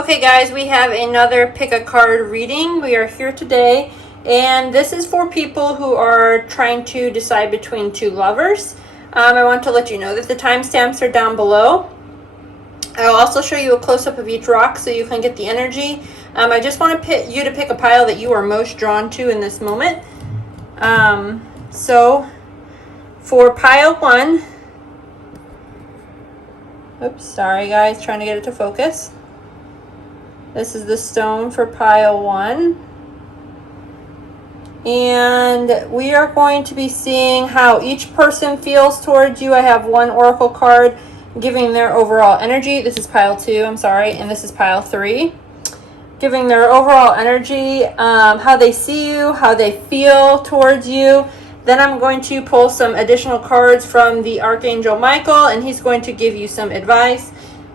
Okay guys, we have another pick a card reading. We are here today, and this is for people who are trying to decide between two lovers. I want to let you know that the timestamps are down below. I'll also show you a close-up of each rock so you can get the energy. I just want you to pick a pile that you are most drawn to in this moment. So for pile 1, oops, sorry guys, trying to get it to focus. This is the stone for pile 1. And we are going to be seeing how each person feels towards you. I have one oracle card giving their overall energy. This is pile 2, I'm sorry, and this is pile 3. Giving their overall energy, how they see you, how they feel towards you. Then I'm going to pull some additional cards from the Archangel Michael, and he's going to give you some advice.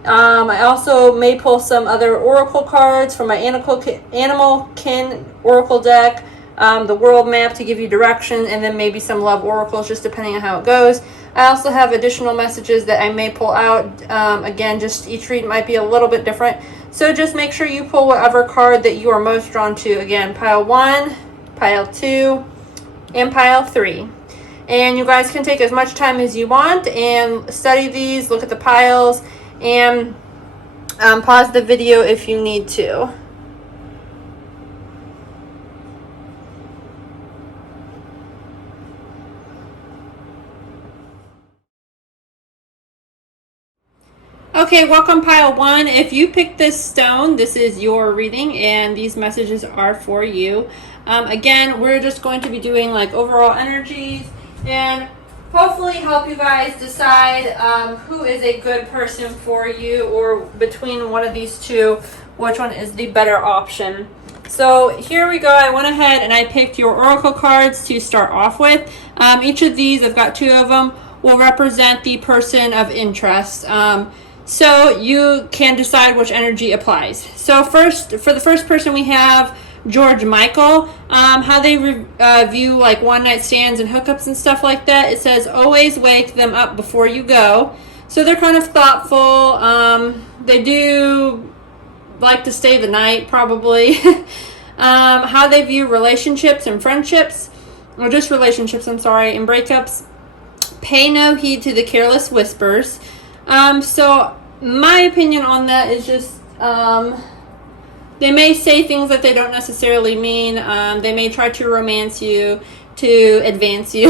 I also may pull some other oracle cards from my animal kin oracle deck, the world map to give you direction, and then maybe some love oracles, just depending on how it goes. I also have additional messages that I may pull out. Again, just each read might be a little bit different. So just make sure you pull whatever card that you are most drawn to. Again, pile 1, pile 2, and pile 3. And you guys can take as much time as you want and study these, look at the piles, and pause the video if you need to. Okay, welcome pile 1. If you picked this stone, this is your reading and these messages are for you. Again, we're just going to be doing like overall energies and hopefully help you guys decide who is a good person for you, or between one of these two, which one is the better option. So here we go. I went ahead and I picked your oracle cards to start off with. Each of these, I've got 2 of them, will represent the person of interest. So you can decide which energy applies. So first, for the first person, we have George Michael. How they view like one-night stands and hookups and stuff like that. It says always wake them up before you go. So they're kind of thoughtful. They do like to stay the night probably. How they view relationships and friendships, or just relationships, I'm sorry, and breakups. Pay no heed to the careless whispers. So my opinion on that is just they may say things that they don't necessarily mean. They may try to romance you, to advance you.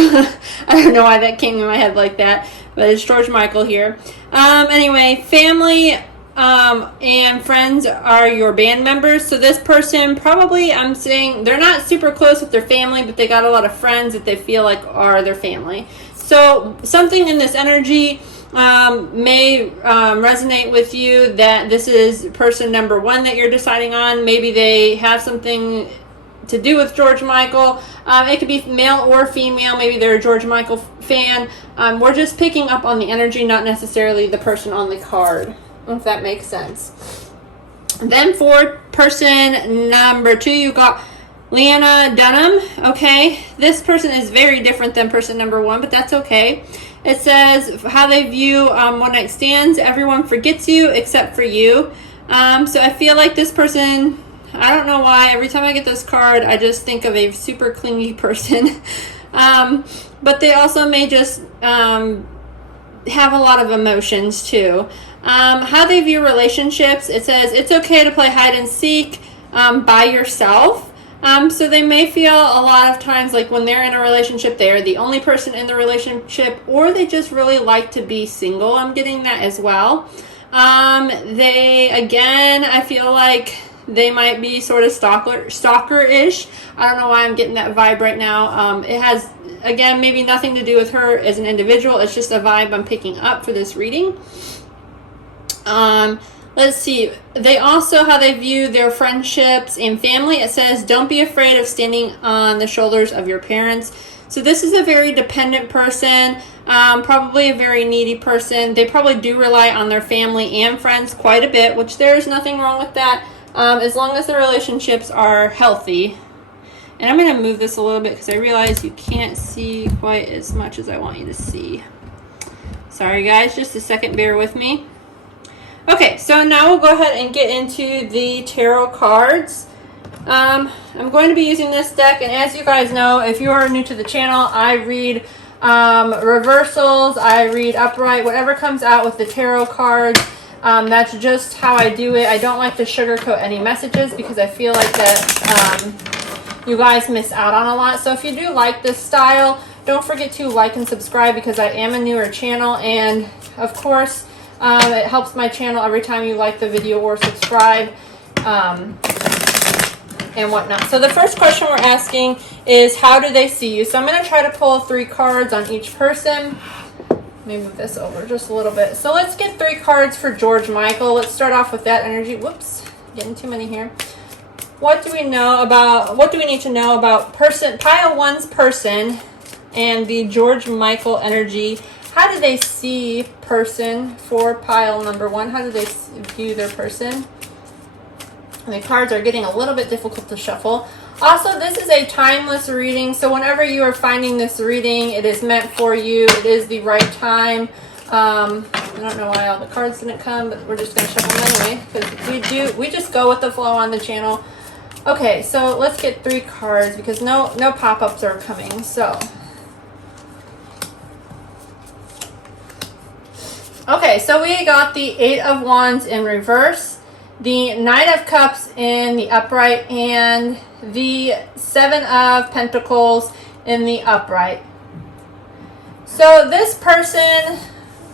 I don't know why that came in my head like that, but it's George Michael here. Anyway, family and friends are your band members. So this person probably, I'm saying, they're not super close with their family, but they got a lot of friends that they feel like are their family. So something in this energy may resonate with you, that this is person number 1 that you're deciding on. Maybe they have something to do with George Michael. It could be male or female. Maybe they're a George Michael fan. We're just picking up on the energy, not necessarily the person on the card, if that makes sense. Then for person number 2, you got Leanna Dunham. Okay, this person is very different than person number 1, but that's okay. It says how they view one-night stands. Everyone forgets you except for you. So I feel like this person, I don't know why, every time I get this card, I just think of a super clingy person. But they also may just have a lot of emotions too. How they view relationships, it says it's okay to play hide and seek by yourself. So they may feel a lot of times like when they're in a relationship, they're the only person in the relationship, or they just really like to be single. I'm getting that as well. They, again, I feel like they might be sort of stalker-ish. I don't know why I'm getting that vibe right now. It has, again, maybe nothing to do with her as an individual. It's just a vibe I'm picking up for this reading. Let's see. They also, how they view their friendships and family. It says, don't be afraid of standing on the shoulders of your parents. So this is a very dependent person, probably a very needy person. They probably do rely on their family and friends quite a bit, which there's nothing wrong with that, as long as the relationships are healthy. And I'm going to move this a little bit because I realize you can't see quite as much as I want you to see. Sorry guys, just a second, bear with me. Okay, so now we'll go ahead and get into the tarot cards. I'm going to be using this deck, and as you guys know, if you are new to the channel, I read reversals, I read upright, whatever comes out with the tarot cards. That's just how I do it. I don't like to sugarcoat any messages because I feel like that you guys miss out on a lot. So if you do like this style, don't forget to like and subscribe because I am a newer channel, and of course it helps my channel every time you like the video or subscribe and whatnot. So the first question we're asking is, how do they see you? So I'm going to try to pull 3 cards on each person. Let me move this over just a little bit. So let's get 3 cards for George Michael. Let's start off with that energy. Whoops, getting too many here. What do we need to know about pile 1's person and the George Michael energy? How do they see person for pile number 1? How do they view their person? And the cards are getting a little bit difficult to shuffle. Also, this is a timeless reading, so whenever you are finding this reading, it is meant for you. It is the right time. I don't know why all the cards didn't come, but we're just going to shuffle them anyway, because we just go with the flow on the channel. Okay, so let's get 3 cards because no pop-ups are coming. So, okay, so we got the 8 of Wands in reverse, the Knight of Cups in the upright, and the 7 of Pentacles in the upright. So this person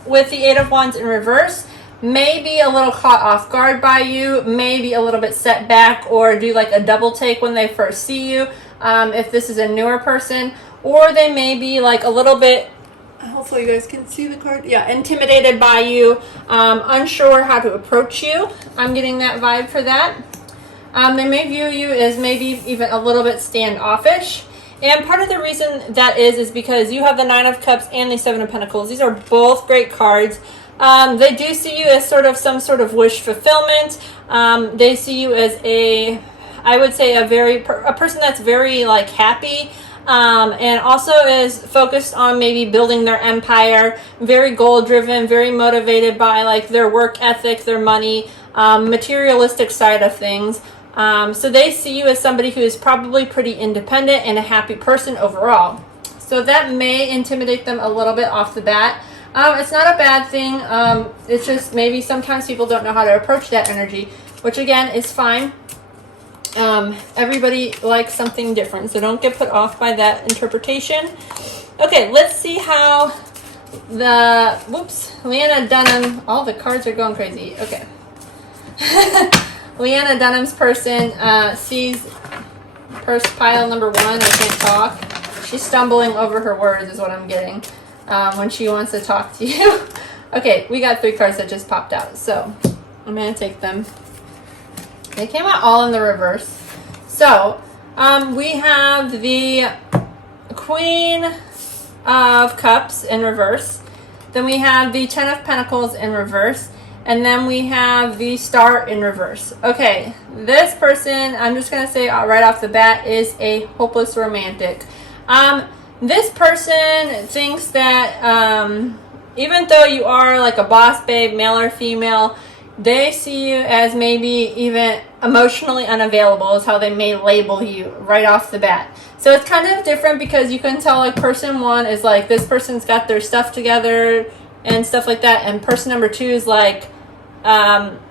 with the 8 of Wands in reverse may be a little caught off guard by you, may be a little bit set back, or do like a double take when they first see you, if this is a newer person, or they may be like a little bit, hopefully you guys can see the card, yeah, intimidated by you, unsure how to approach you. I'm getting that vibe for that. They may view you as maybe even a little bit standoffish. And part of the reason that is because you have the 9 of Cups and the 7 of Pentacles. These are both great cards. They do see you as sort of some sort of wish fulfillment. They see you as I would say a person that's very like happy. And also is focused on maybe building their empire, very goal driven, very motivated by like their work ethic, their money, materialistic side of things. So they see you as somebody who is probably pretty independent and a happy person overall. So that may intimidate them a little bit off the bat. It's not a bad thing. It's just maybe sometimes people don't know how to approach that energy, which again is fine. Everybody likes something different, so don't get put off by that interpretation. Okay, let's see how Leanna Dunham, all the cards are going crazy. Okay. Leanna Dunham's person sees pile number 1. I can't talk. She's stumbling over her words is what I'm getting when she wants to talk to you. Okay, we got 3 cards that just popped out, so I'm going to take them. They came out all in the reverse. So, we have the Queen of Cups in reverse. Then we have the 10 of Pentacles in reverse. And then we have the Star in reverse. Okay, this person, I'm just going to say right off the bat, is a hopeless romantic. This person thinks that even though you are like a boss babe, male or female, they see you as maybe even emotionally unavailable is how they may label you right off the bat. So it's kind of different because you can tell like person 1 is like this person's got their stuff together and stuff like that, and person number 2 is like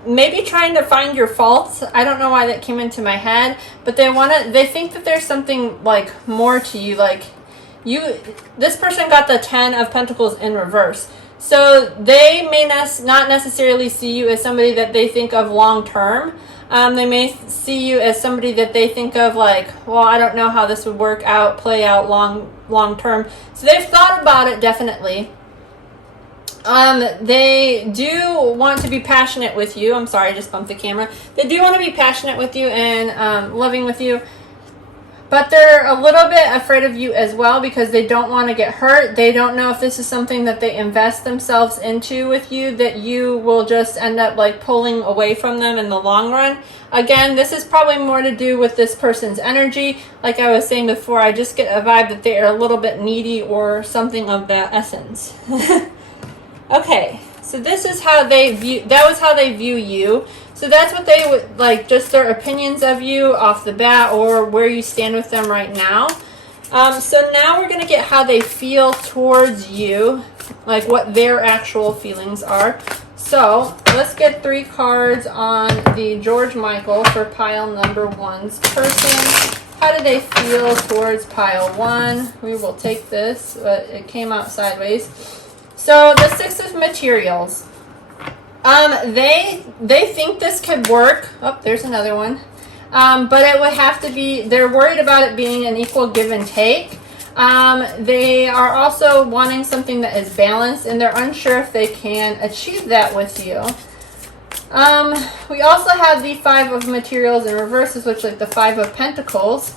maybe trying to find your faults. I don't know why that came into my head, but they think that there's something like more to you, like this person got the 10 of Pentacles in reverse. So they may not necessarily see you as somebody that they think of long term. They may see you as somebody that they think of like, well, I don't know how this would play out long term. So they've thought about it definitely. They do want to be passionate with you. I'm sorry, I just bumped the camera. They do want to be passionate with you and loving with you. But they're a little bit afraid of you as well because they don't want to get hurt. They don't know if this is something that they invest themselves into with you, that you will just end up like pulling away from them in the long run. Again, this is probably more to do with this person's energy. Like I was saying before, I just get a vibe that they are a little bit needy or something of that essence. Okay, So this is how they view, that was how they view you. So that's what they would like, just their opinions of you off the bat, or where you stand with them right now. So now we're going to get how they feel towards you, like what their actual feelings are. So let's get 3 cards on the George Michael for pile number 1's person. How do they feel towards pile 1? We will take this, but it came out sideways. So the 6 of materials. They think this could work. Oh, there's another one. But it would have to be, they're worried about it being an equal give and take. They are also wanting something that is balanced, and they're unsure if they can achieve that with you. We also have the 5 of materials in reverses, which like the 5 of pentacles.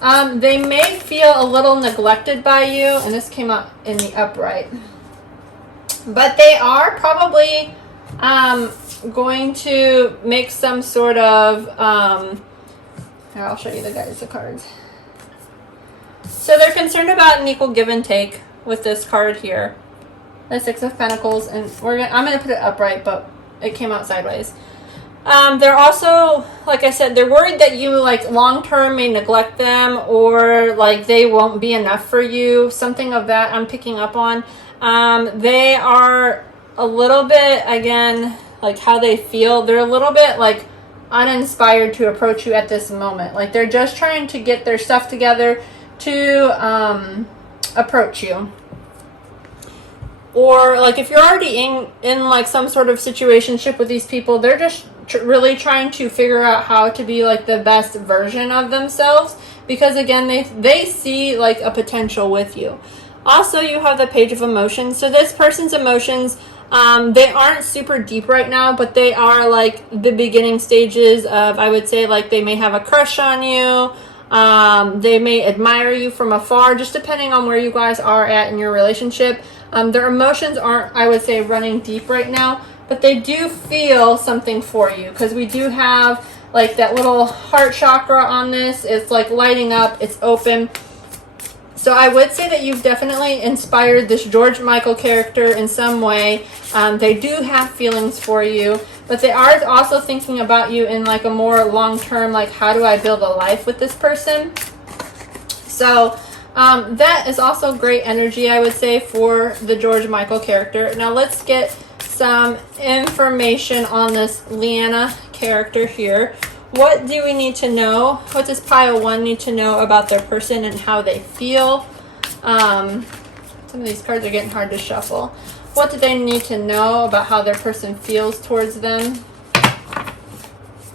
They may feel a little neglected by you, and this came up in the upright. But they are probably going to make some sort of, here, I'll show you the cards. So they're concerned about an equal give and take with this card here. The 6 of Pentacles, and I'm going to put it upright, but it came out sideways. They're also, like I said, they're worried that you like long-term may neglect them, or like they won't be enough for you. Something of that I'm picking up on. They are a little bit, again, like how they feel. They're a little bit like uninspired to approach you at this moment. Like they're just trying to get their stuff together to approach you. Or like if you're already in like some sort of situationship with these people, they're just really trying to figure out how to be like the best version of themselves, because again they see like a potential with you. Also, you have the Page of Emotions. So this person's emotions, they aren't super deep right now, but they are like the beginning stages of, I would say, like they may have a crush on you. They may admire you from afar, just depending on where you guys are at in your relationship. Their emotions aren't, I would say, running deep right now, but they do feel something for you, because we do have like that little heart chakra on this. It's like lighting up, it's open. So I would say that you've definitely inspired this George Michael character in some way. They do have feelings for you, but they are also thinking about you in like a more long-term, like how do I build a life with this person? So that is also great energy, I would say, for the George Michael character. Now let's get some information on this Leanna character here. What do we need to know? What does pile 1 need to know about their person and how they feel? Some of these cards are getting hard to shuffle. What do they need to know about how their person feels towards them?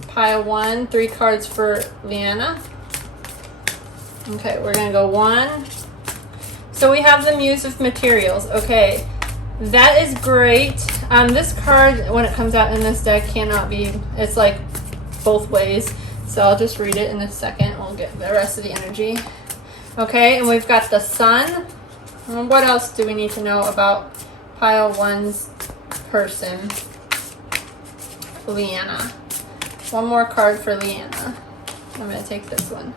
Pile 1, 3 cards for Leanna. Okay, we're going to go 1. So we have the Muse of Materials. Okay, that is great. This card, when it comes out in this deck, cannot be, it's like both ways. So I'll just read it in a second. We'll get the rest of the energy. Okay, and we've got the Sun. And what else do we need to know about pile 1's person? Leanna. One more card for Leanna. I'm going to take this one.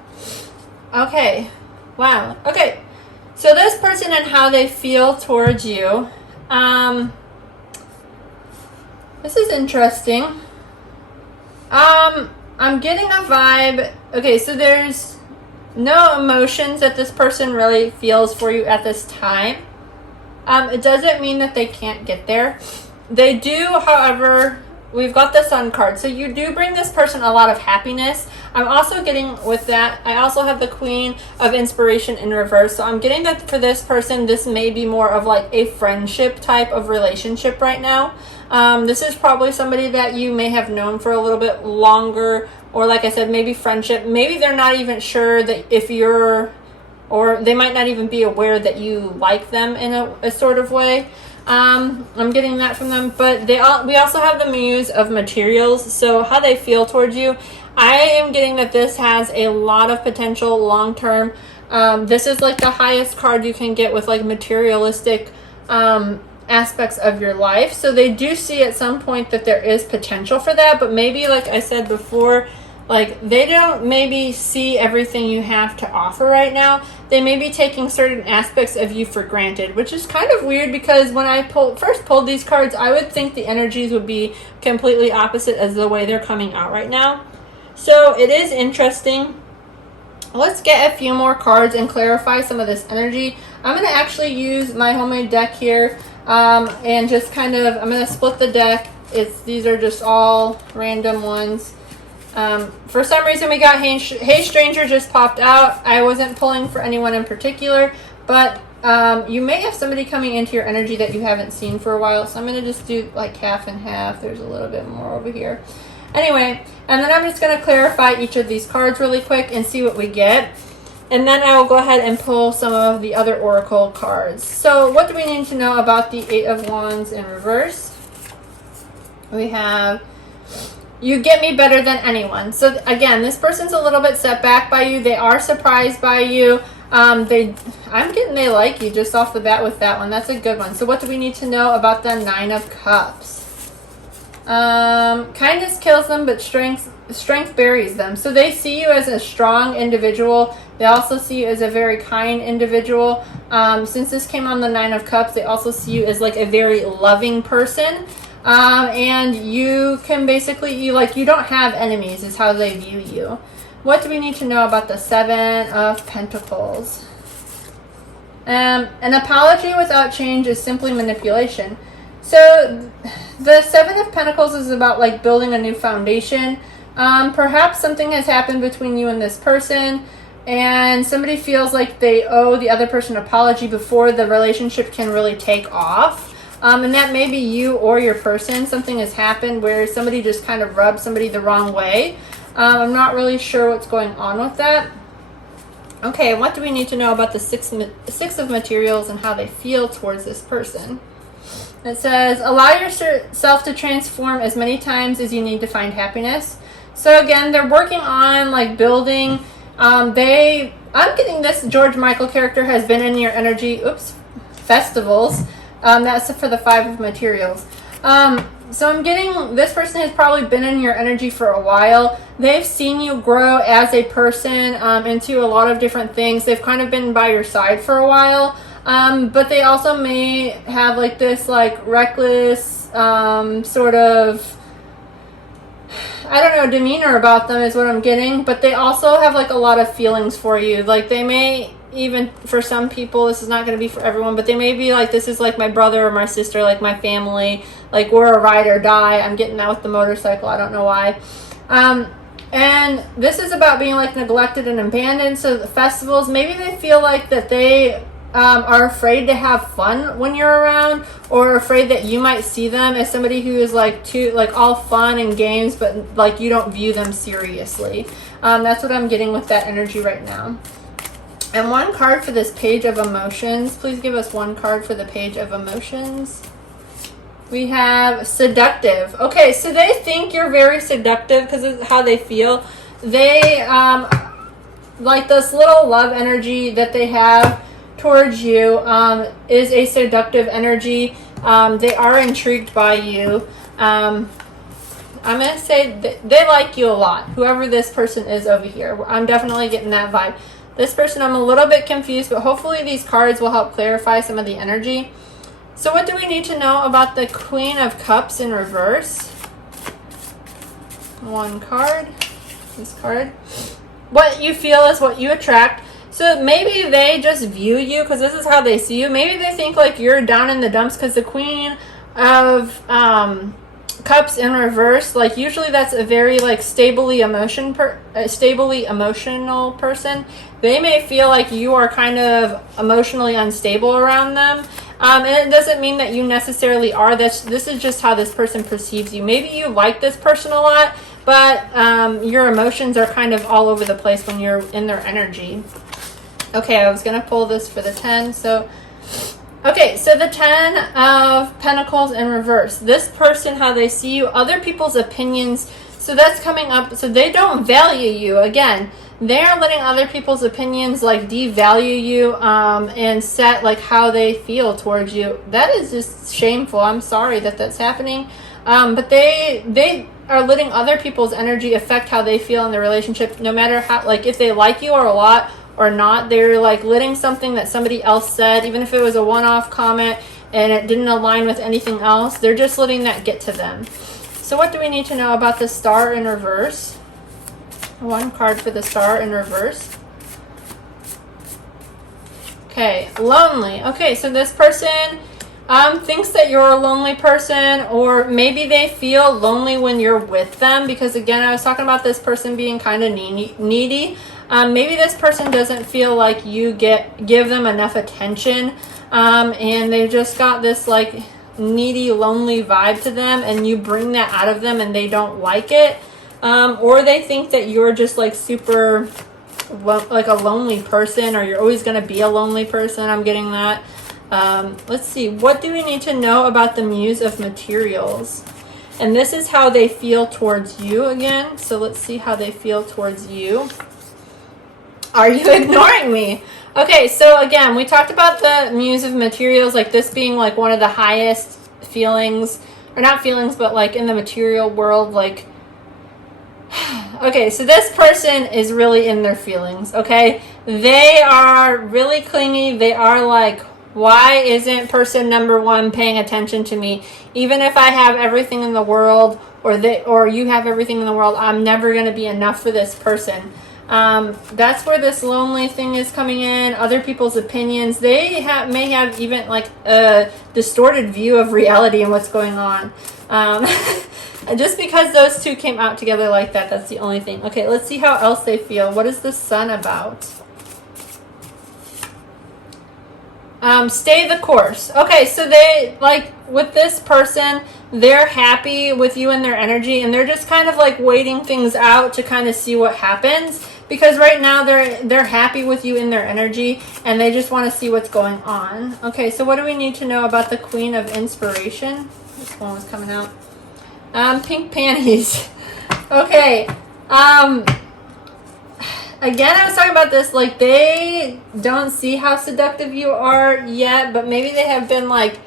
Okay. Wow. Okay. So this person and how they feel towards you. This is interesting. I'm getting a vibe. Okay, so there's no emotions that this person really feels for you at this time. It doesn't mean that they can't get there. They do, however, we've got the Sun card. So you do bring this person a lot of happiness. I'm also getting with that, I also have the Queen of Inspiration in reverse. So I'm getting that for this person, this may be more of like a friendship type of relationship right now. This is probably somebody that you may have known for a little bit longer, or like I said, maybe friendship. Maybe they're not even sure that if you're, or they might not even be aware that you like them in a sort of way. I'm getting that from them, but we also have the Muse of Materials. So how they feel towards you, I am getting that this has a lot of potential long-term. This is like the highest card you can get with like materialistic aspects of your life. So they do see at some point that there is potential for that, but maybe like I said before, Like, they don't maybe see everything you have to offer right now. They may be taking certain aspects of you for granted, which is kind of weird because when I first pulled these cards, I would think the energies would be completely opposite as the way they're coming out right now. So it is interesting. Let's get a few more cards and clarify some of this energy. I'm going to actually use my homemade deck here and just kind of, I'm going to split the deck. These are just all random ones. For some reason we got Hey Stranger just popped out. I wasn't pulling for anyone in particular, but you may have somebody coming into your energy that you haven't seen for a while. So I'm going to just do like half and half. There's a little bit more over here. Anyway, and then I'm just going to clarify each of these cards really quick and see what we get. And then I will go ahead and pull some of the other Oracle cards. So what do we need to know about the Eight of Wands in reverse? We have... You get me better than anyone. So again, this person's a little bit set back by you. They are surprised by you. I'm getting they like you just off the bat with that one. That's a good one. So what do we need to know about the Nine of Cups? Kindness kills them, but strength buries them. So they see you as a strong individual. They also see you as a very kind individual. Since this came on the Nine of Cups, they also see you as like a very loving person. And you can basically, you don't have enemies is how they view you. What do we need to know about the Seven of Pentacles? An apology without change is simply manipulation. So the Seven of Pentacles is about like building a new foundation. Perhaps something has happened between you and this person, and somebody feels like they owe the other person an apology before the relationship can really take off. And that may be you or your person. Something has happened where somebody just kind of rubbed somebody the wrong way. I'm not really sure what's going on with that. Okay, what do we need to know about the Six of Materials and how they feel towards this person? It says, allow yourself to transform as many times as you need to find happiness. So again, they're working on like building. I'm getting this George Michael character has been in your energy. Festivals. That's for the Five of Materials. So I'm getting this person has probably been in your energy for a while. They've seen you grow as a person into a lot of different things. They've kind of been by your side for a while. But they also may have like this like reckless sort of, I don't know, demeanor about them is what I'm getting. But they also have like a lot of feelings for you. Like they may, even for some people, this is not going to be for everyone, but they may be like, this is like my brother or my sister, like my family, like we're a ride or die. I'm getting that with the motorcycle. I don't know why. And this is about being like neglected and abandoned. So the festivals, maybe they feel like that they are afraid to have fun when you're around, or afraid that you might see them as somebody who is like too like all fun and games, but like you don't view them seriously. That's what I'm getting with that energy right now. And one card for this Page of Emotions. Please give us one card for the Page of Emotions. We have Seductive. Okay, so they think you're very seductive because of how they feel. They, like this little love energy that they have towards you is a seductive energy. They are intrigued by you. I'm going to say they like you a lot, whoever this person is over here. I'm definitely getting that vibe. This person, I'm a little bit confused, but hopefully these cards will help clarify some of the energy. So what do we need to know about the Queen of Cups in reverse? One card. This card. What you feel is what you attract. So maybe they just view you because this is how they see you. Maybe they think like you're down in the dumps because the Queen of Cups in reverse, like usually that's a very like stably emotional person. They may feel like you are kind of emotionally unstable around them. And it doesn't mean that you necessarily are. This is just how this person perceives you. Maybe you like this person a lot, but your emotions are kind of all over the place when you're in their energy. Okay, I was going to pull this for the 10. Okay, so the 10 of Pentacles in reverse. This person, how they see you, other people's opinions. So that's coming up. So they don't value you. Again, they're letting other people's opinions like devalue you and set like how they feel towards you. That is just shameful. I'm sorry that that's happening. But they are letting other people's energy affect how they feel in the relationship, no matter how, like, if they like you or a lot or not. They're like letting something that somebody else said, even if it was a one-off comment and it didn't align with anything else, they're just letting that get to them. So what do we need to know about the Star in reverse? One card for the Star in reverse. Okay, lonely. Okay, so this person thinks that you're a lonely person, or maybe they feel lonely when you're with them, because again, I was talking about this person being kind of needy. Maybe this person doesn't feel like you give them enough attention, and they've just got this like needy, lonely vibe to them, and you bring that out of them and they don't like it. Or they think that you're just like super like a lonely person, or you're always going to be a lonely person. I'm getting that. Let's see, what do we need to know about the Muse of Materials? And this is how they feel towards you again. So let's see how they feel towards you. Are you ignoring me? Okay, so again, we talked about the Muse of Materials, like this being like one of the highest feelings, or not feelings, but like in the material world, like, okay, so this person is really in their feelings, okay? They are really clingy. They are like, why isn't person number one paying attention to me? Even if I have everything in the world, or you have everything in the world, I'm never going to be enough for this person. That's where this lonely thing is coming in. Other people's opinions. They may have even like a distorted view of reality and what's going on. Just because those two came out together like that, that's the only thing. Okay, let's see how else they feel. What is the Sun about? Stay the course. Okay, so they, like, with this person, they're happy with you and their energy, and they're just kind of like waiting things out to kind of see what happens, because right now they're happy with you in their energy, and they just want to see what's going on. Okay, so what do we need to know about the Queen of Inspiration? This one was coming out. Pink panties. Okay. Again, I was talking about this, like, they don't see how seductive you are yet, but maybe they have been, like,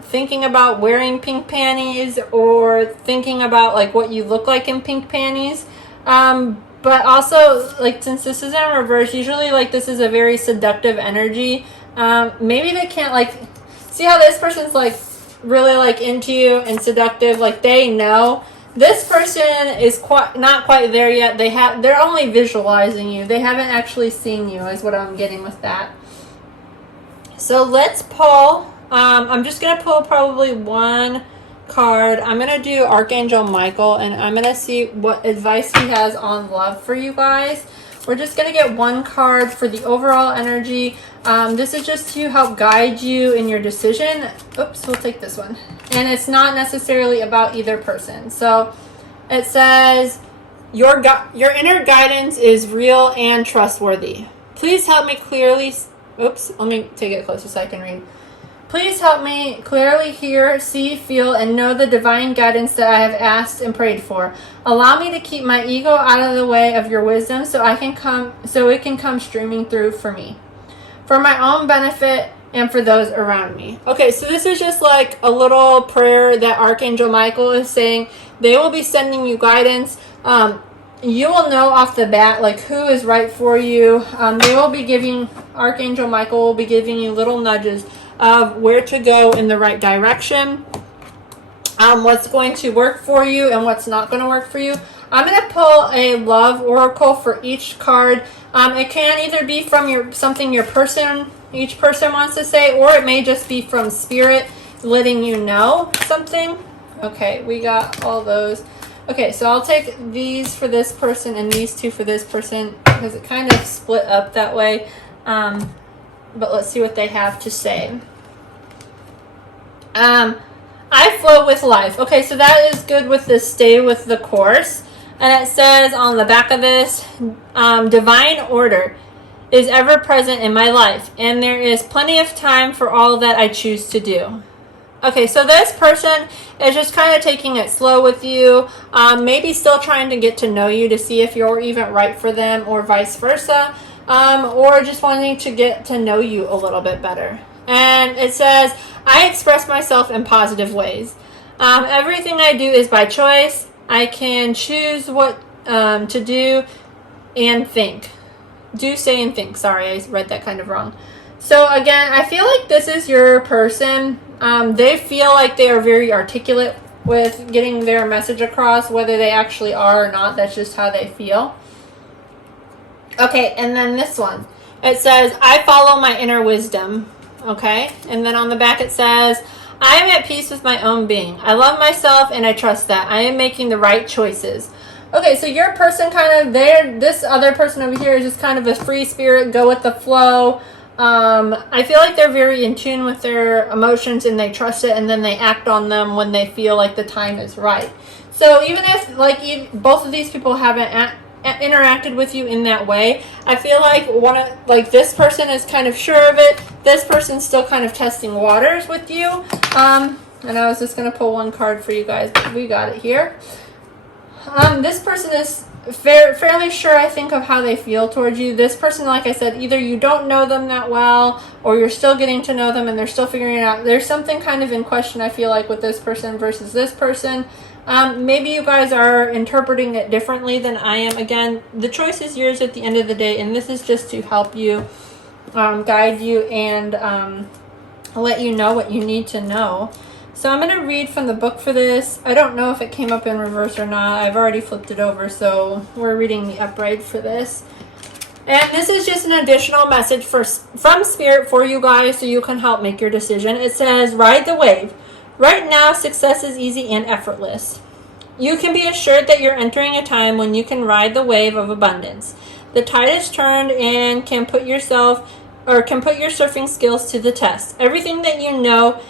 thinking about wearing pink panties, or thinking about, like, what you look like in pink panties. But also, like, since this is in reverse, usually, like, this is a very seductive energy. Maybe they can't, like, see how this person's, like, really, like, into you and seductive, like, they know. This person is not quite there yet. They're only visualizing you. They haven't actually seen you, is what I'm getting with that. So let's pull. I'm just going to pull probably one card. I'm going to do Archangel Michael, and I'm going to see what advice he has on love for you guys. We're just going to get one card for the overall energy. This is just to help guide you in your decision. Oops, we'll take this one. And it's not necessarily about either person. So it says, your inner guidance is real and trustworthy. Please help me clearly. Oops, let me take it closer so I can read. Please help me clearly hear, see, feel, and know the divine guidance that I have asked and prayed for. Allow me to keep my ego out of the way of your wisdom so it can come streaming through for me, for my own benefit and for those around me. Okay, so this is just like a little prayer that Archangel Michael is saying. They will be sending you guidance. You will know off the bat, like, who is right for you. They will be giving, Archangel Michael will be giving you little nudges of where to go in the right direction, what's going to work for you and what's not going to work for you. I'm going to pull a love oracle for each card. It can either be from something each person wants to say, or it may just be from spirit letting you know something. Okay, we got all those. Okay, so I'll take these for this person and these two for this person, because it kind of split up that way. But let's see what they have to say. I flow with life. Okay, so that is good with the stay with the course. And it says on the back of this, divine order is ever present in my life, and there is plenty of time for all that I choose to do. Okay, so this person is just kind of taking it slow with you, maybe still trying to get to know you to see if you're even right for them, or vice versa, or just wanting to get to know you a little bit better. And it says, I express myself in positive ways. Everything I do is by choice. I can choose what to do and think. Do, say, and think. Sorry, I read that kind of wrong. So again, I feel like this is your person. They feel like they are very articulate with getting their message across, whether they actually are or not. That's just how they feel. Okay, and then this one. It says, I follow my inner wisdom. Okay, and then on the back it says, I am at peace with my own being. I love myself and I trust that. I am making the right choices. Okay, so your person kind of, this other person over here is just kind of a free spirit, go with the flow. I feel like they're very in tune with their emotions and they trust it, and then they act on them when they feel like the time is right. So even if like both of these people haven't interacted with you in that way, I feel like this person is kind of sure of it. This person's still kind of testing waters with you. And I was just going to pull one card for you guys, but we got it here. This person is fairly sure, I think, of how they feel towards you. This person, like I said, either you don't know them that well or you're still getting to know them and they're still figuring it out. There's something kind of in question, I feel like, with this person versus this person. Maybe you guys are interpreting it differently than I am. Again, the choice is yours at the end of the day, and this is just to help you, guide you, and let you know what you need to know. So I'm going to read from the book for this. I don't know if it came up in reverse or not. I've already flipped it over, so we're reading the upright for this. And this is just an additional message from Spirit for you guys so you can help make your decision. It says, ride the wave. Right now, success is easy and effortless. You can be assured that you're entering a time when you can ride the wave of abundance. The tide has turned and can put your surfing skills to the test. Everything that you know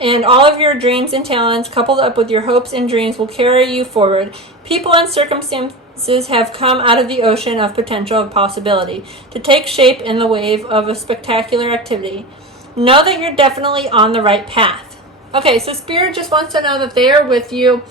and all of your dreams and talents, coupled up with your hopes and dreams, will carry you forward. People and circumstances have come out of the ocean of potential and possibility to take shape in the wave of a spectacular activity. Know that you're definitely on the right path. Okay, so Spirit just wants to know that they are with you.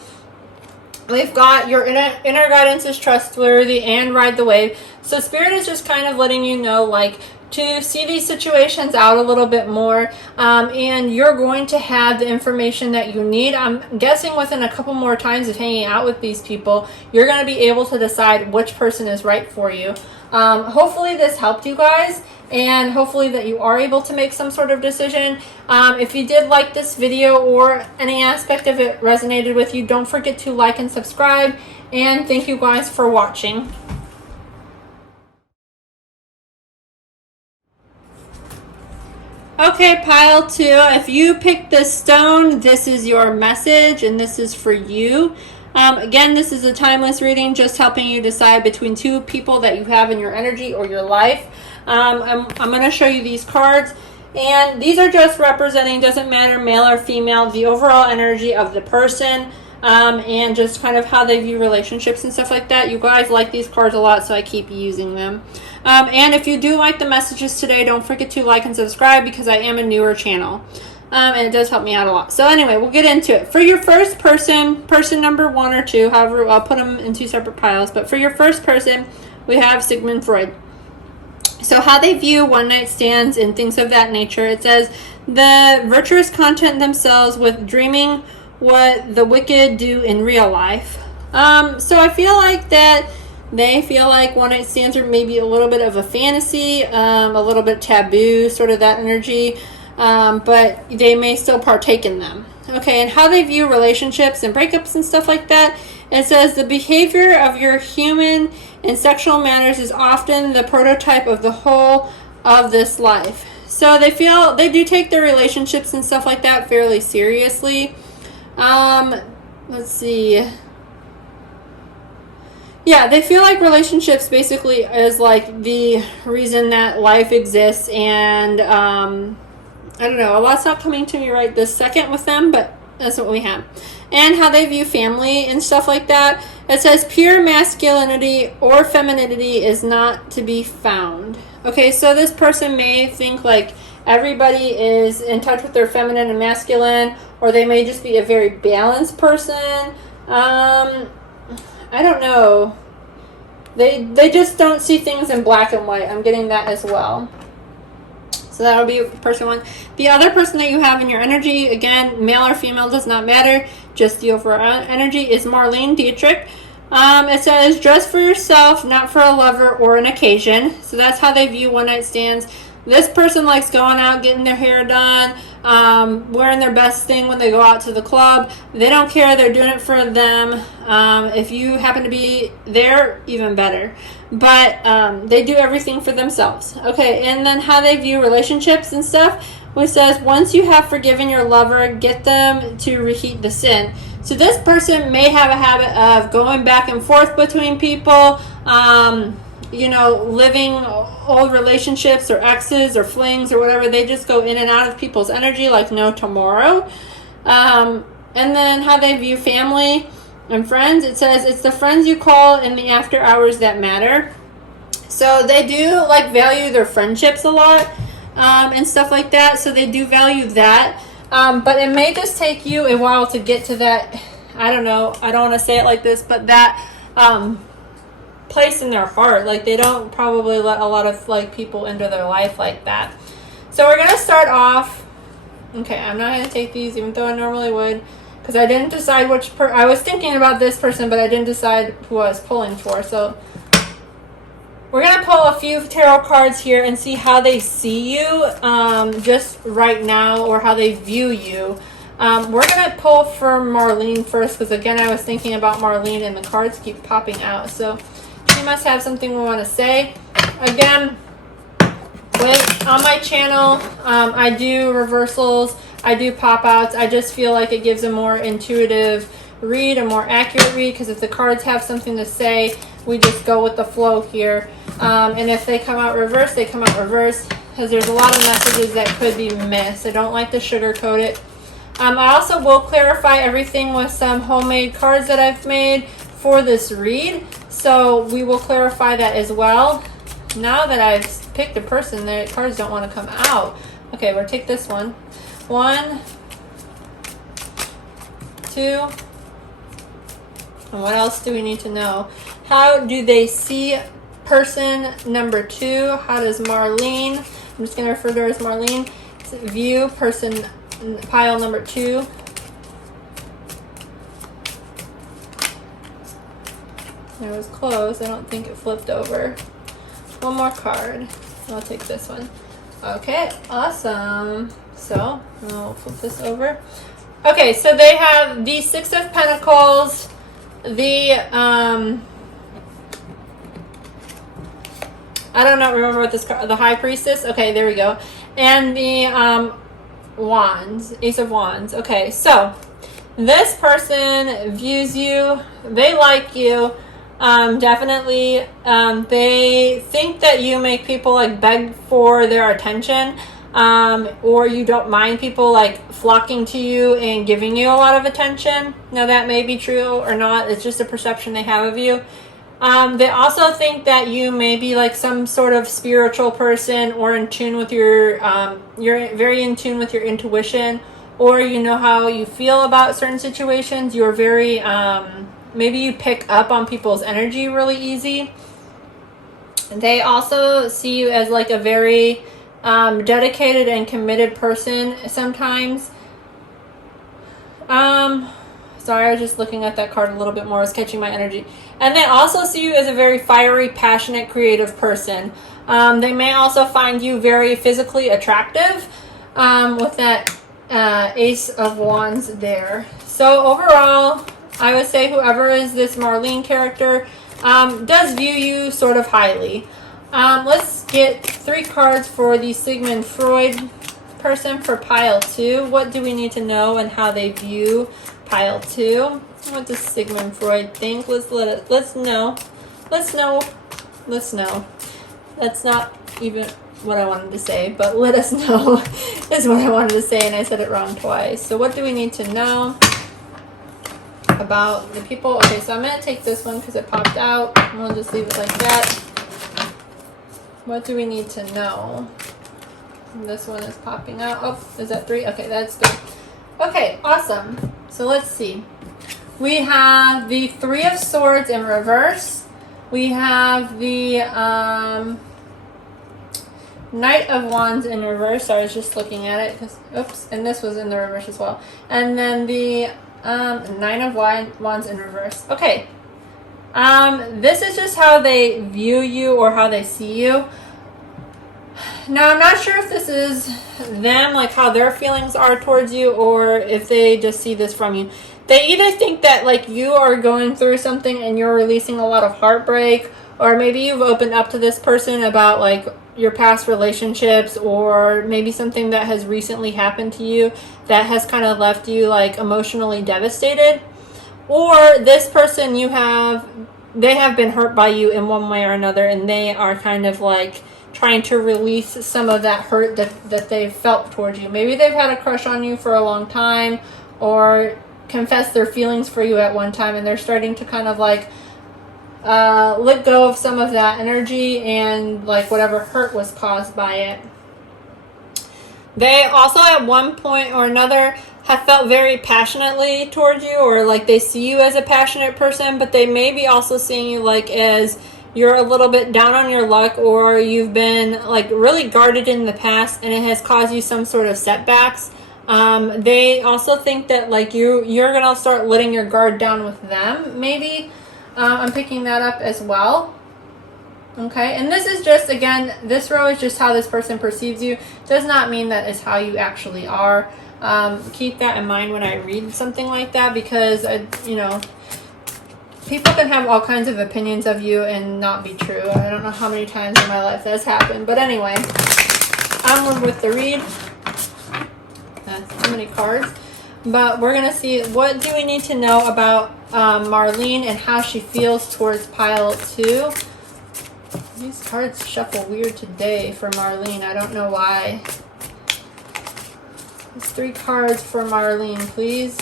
We've got your inner guidance is trustworthy and ride the wave. So Spirit is just kind of letting you know, like, to see these situations out a little bit more, and you're going to have the information that you need. I'm guessing within a couple more times of hanging out with these people, you're going to be able to decide which person is right for you. Hopefully this helped you guys, and hopefully that you are able to make some sort of decision. If you did like this video or any aspect of it resonated with you, don't forget to like and subscribe, and thank you guys for watching. Okay, pile 2, if you picked this stone, this is your message and this is for you. Again, this is a timeless reading, just helping you decide between two people that you have in your energy or your life. I'm going to show you these cards, and these are just representing, doesn't matter male or female, the overall energy of the person, and just kind of how they view relationships and stuff like that. You guys like these cards a lot, so I keep using them. And if you do like the messages today, don't forget to like and subscribe, because I am a newer channel. And it does help me out a lot. So anyway, we'll get into it. For your first person number 1 or 2, however, I'll put them in 2 separate piles. But for your first person, we have Sigmund Freud. So how they view one-night stands and things of that nature. It says, the virtuous content themselves with dreaming what the wicked do in real life. So I feel like that they feel like one-night stands are maybe a little bit of a fantasy, a little bit taboo, sort of that energy, but they may still partake in them. Okay, and how they view relationships and breakups and stuff like that. It says, the behavior of your human and sexual matters is often the prototype of the whole of this life. So they do take their relationships and stuff like that fairly seriously. Let's see. Yeah, they feel like relationships basically is like the reason that life exists, and I don't know, a lot's not coming to me right this second with them, but that's what we have. And how they view family and stuff like that. It says, pure masculinity or femininity is not to be found. Okay, so this person may think like everybody is in touch with their feminine and masculine, or they may just be a very balanced person. I don't know. They just don't see things in black and white. I'm getting that as well. So that'll be person 1. The other person that you have in your energy, again, male or female, does not matter. just the overall energy, is Marlene Dietrich. It says, dress for yourself, not for a lover or an occasion. So that's how they view one night stands. This person likes going out, getting their hair done, wearing their best thing when they go out to the club. They don't care. They're doing it for them. If you happen to be there, even better. But they do everything for themselves. Okay, and then how they view relationships and stuff, which says, once you have forgiven your lover, get them to reheat the sin. So this person may have a habit of going back and forth between people, you know, living old relationships or exes or flings or whatever. They just go in and out of people's energy like no tomorrow. And then how they view family and friends. It says, it's the friends you call in the after hours that matter. So they do like value their friendships a lot and stuff like that. So they do value that. But it may just take you a while to get to that, I don't know, I don't want to say it like this, but that place in their heart. Like, they don't probably let a lot of like people into their life like that. So we're going to start off. Okay, I'm not going to take these, even though I normally would, because I didn't decide which I was thinking about this person, but I didn't decide who I was pulling for. So we're going to pull a few tarot cards here and see how they see you just right now, or how they view you. We're going to pull for Marlene first, because again, I was thinking about Marlene and the cards keep popping out. So she must have something we want to say. Again, on my channel, I do reversals, I do pop-outs. I just feel like it gives a more intuitive read, a more accurate read, because if the cards have something to say, we just go with the flow here. And if they come out reverse, they come out reverse, because there's a lot of messages that could be missed. I don't like to sugarcoat it. I also will clarify everything with some homemade cards that I've made for this read. So we will clarify that as well. Now that I've picked a person, the cards don't want to come out. Okay, we'll take this one. 1, 2. And what else do we need to know? How do they see person number 2? How does Marlene, I'm just going to refer to her as Marlene, view person pile number 2? It was close. I don't think it flipped over. One more card. I'll take this one. Okay, awesome. So, I'll flip this over. Okay, so they have the 6 of Pentacles, the, I don't know, remember what this card, the High Priestess? Okay, there we go. And the, Wands, Ace of Wands. Okay, so, this person views you, they like you, definitely. They think that you make people like beg for their attention, or you don't mind people like flocking to you and giving you a lot of attention. Now that may be true or not. It's just a perception they have of you. They also think that you may be like some sort of spiritual person, or in tune with your, you're very in tune with your intuition, or you know how you feel about certain situations. You're very, maybe you pick up on people's energy really easy. They also see you as like a very dedicated and committed person sometimes. Sorry, I was just looking at that card a little bit more. I was catching my energy. And they also see you as a very fiery, passionate, creative person. They may also find you very physically attractive with that Ace of Wands there. So overall, I would say whoever is this Marlene character does view you sort of highly. Let's get 3 cards for the Sigmund Freud person for pile 2. What do we need to know and how they view pile 2? What does Sigmund Freud think? Let's know. Let's know. That's not even what I wanted to say, but let us know is what I wanted to say, and I said it wrong twice. So what do we need to know about the people? Okay, so I'm going to take this one because it popped out. I'm going to just leave it like that. What do we need to know? This one is popping out. Oh, is that 3? Okay, that's good. Okay, awesome. So let's see. We have the 3 of Swords in reverse. We have the Knight of Wands in reverse. I was just looking at it. Oops, and this was in the reverse as well. And then the Nine of Wands in reverse. Okay. This is just how they view you or how they see you. Now, I'm not sure if this is them, like how their feelings are towards you, or if they just see this from you. They either think that like you are going through something and you're releasing a lot of heartbreak, or maybe you've opened up to this person about like your past relationships, or maybe something that has recently happened to you that has kind of left you like emotionally devastated. Or this person they have been hurt by you in one way or another, and they are kind of like trying to release some of that hurt that they've felt towards you. Maybe they've had a crush on you for a long time, or confessed their feelings for you at one time, and they're starting to kind of like let go of some of that energy and like whatever hurt was caused by it. They also at one point or another have felt very passionately towards you, or like they see you as a passionate person, but they may be also seeing you like as you're a little bit down on your luck, or you've been like really guarded in the past and it has caused you some sort of setbacks. They also think that like you're gonna start letting your guard down with them, maybe. I'm picking that up as well. Okay, and this is just, again, this row is just how this person perceives you. Does not mean that is how you actually are. Keep that in mind when I read something like that, because you know, people can have all kinds of opinions of you and not be true. I don't know how many times in my life that's happened. But anyway, onward with the read. That's too many cards. But we're going to see, what do we need to know about Marlene and how she feels towards pile 2. These cards shuffle weird today for Marlene. I don't know why. There's 3 cards for Marlene, please.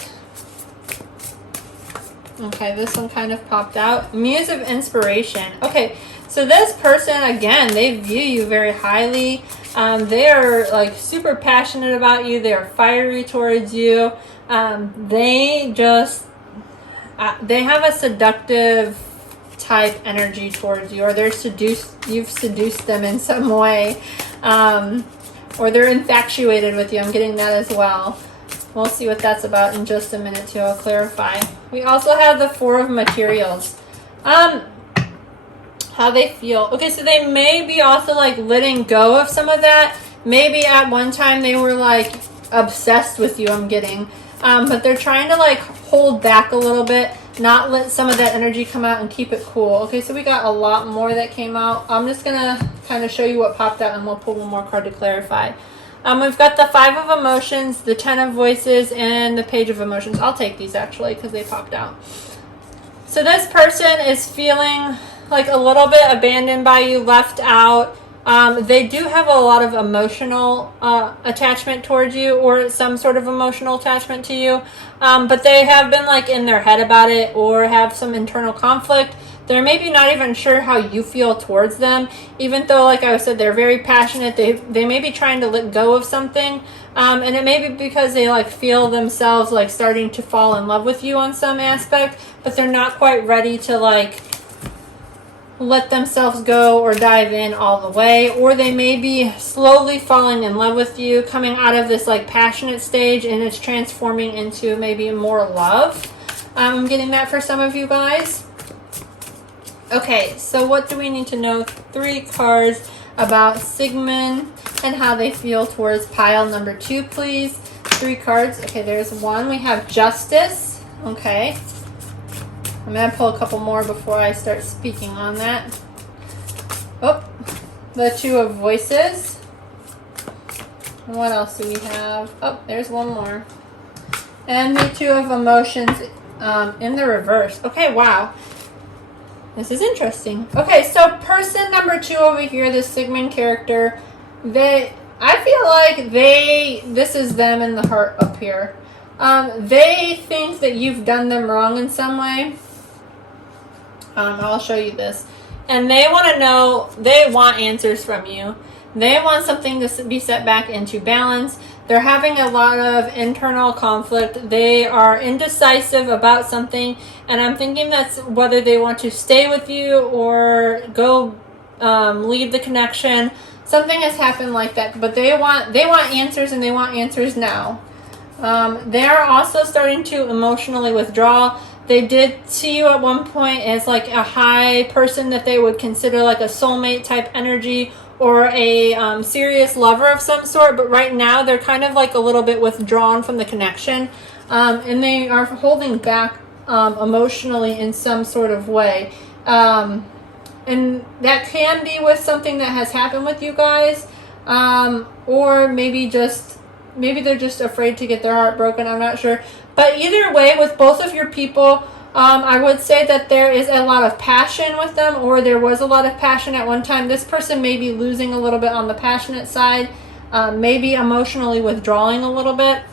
Okay, this one kind of popped out. Muse of Inspiration. Okay, so this person, again, they view you very highly. They are like super passionate about you. They are fiery towards you. They have a seductive type energy towards you, or you've seduced them in some way, or they're infatuated with you. I'm getting that as well. We'll see what that's about in just a minute too. I'll clarify. We also have the 4 of Materials. How they feel. Okay, so they may be also like letting go of some of that. Maybe at one time they were like obsessed with you, I'm getting. But they're trying to like hold back a little bit, not let some of that energy come out and keep it cool. Okay, so we got a lot more that came out. I'm just gonna kind of show you what popped out, and we'll pull one more card to clarify. We've got the 5 of Emotions, the 10 of Voices, and the Page of Emotions. I'll take these actually because they popped out. So this person is feeling like a little bit abandoned by you, left out. They do have a lot of emotional attachment towards you, or some sort of emotional attachment to you. But they have been like in their head about it, or have some internal conflict. They're maybe not even sure how you feel towards them, even though, like I said, they're very passionate. They may be trying to let go of something, and it may be because they like feel themselves like starting to fall in love with you on some aspect, but they're not quite ready to like let themselves go or dive in all the way. Or they may be slowly falling in love with you, coming out of this like passionate stage, and it's transforming into maybe more love. I'm getting that for some of you guys. Okay, so what do we need to know? 3 cards about Sigmund and how they feel towards pile number 2, please. 3 cards. Okay, there's 1. We have Justice. Okay. I'm going to pull a couple more before I start speaking on that. Oh, the 2 of Voices. And what else do we have? Oh, there's 1 more. And the 2 of Emotions in the reverse. Okay, wow. This is interesting. Okay, so person number 2 over here, this Sigmund character, I feel like this is them in the heart up here. They think that you've done them wrong in some way. I'll show you this. And they want to know, they want answers from you. They want something to be set back into balance. They're having a lot of internal conflict. They are indecisive about something. And I'm thinking that's whether they want to stay with you or go leave the connection. Something has happened like that. But they want answers, and they want answers now. They're also starting to emotionally withdraw. They did see you at one point as like a high person that they would consider like a soulmate type energy or a serious lover of some sort, but right now they're kind of like a little bit withdrawn from the connection, and they are holding back emotionally in some sort of way. And that can be with something that has happened with you guys, or maybe they're just afraid to get their heart broken. I'm not sure. But either way, with both of your people, I would say that there is a lot of passion with them, or there was a lot of passion at one time. This person may be losing a little bit on the passionate side, maybe emotionally withdrawing a little bit.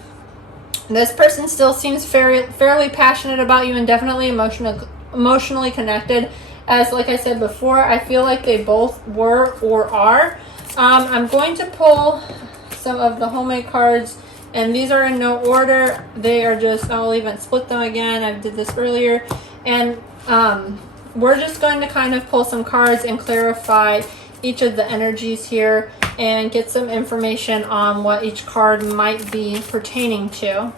This person still seems fairly passionate about you and definitely emotionally connected. As like I said before, I feel like they both were or are. I'm going to pull some of the homemade cards, and these are in no order. They are just, I'll even split them again. I did this earlier. And we're just going to kind of pull some cards and clarify each of the energies here and get some information on what each card might be pertaining to.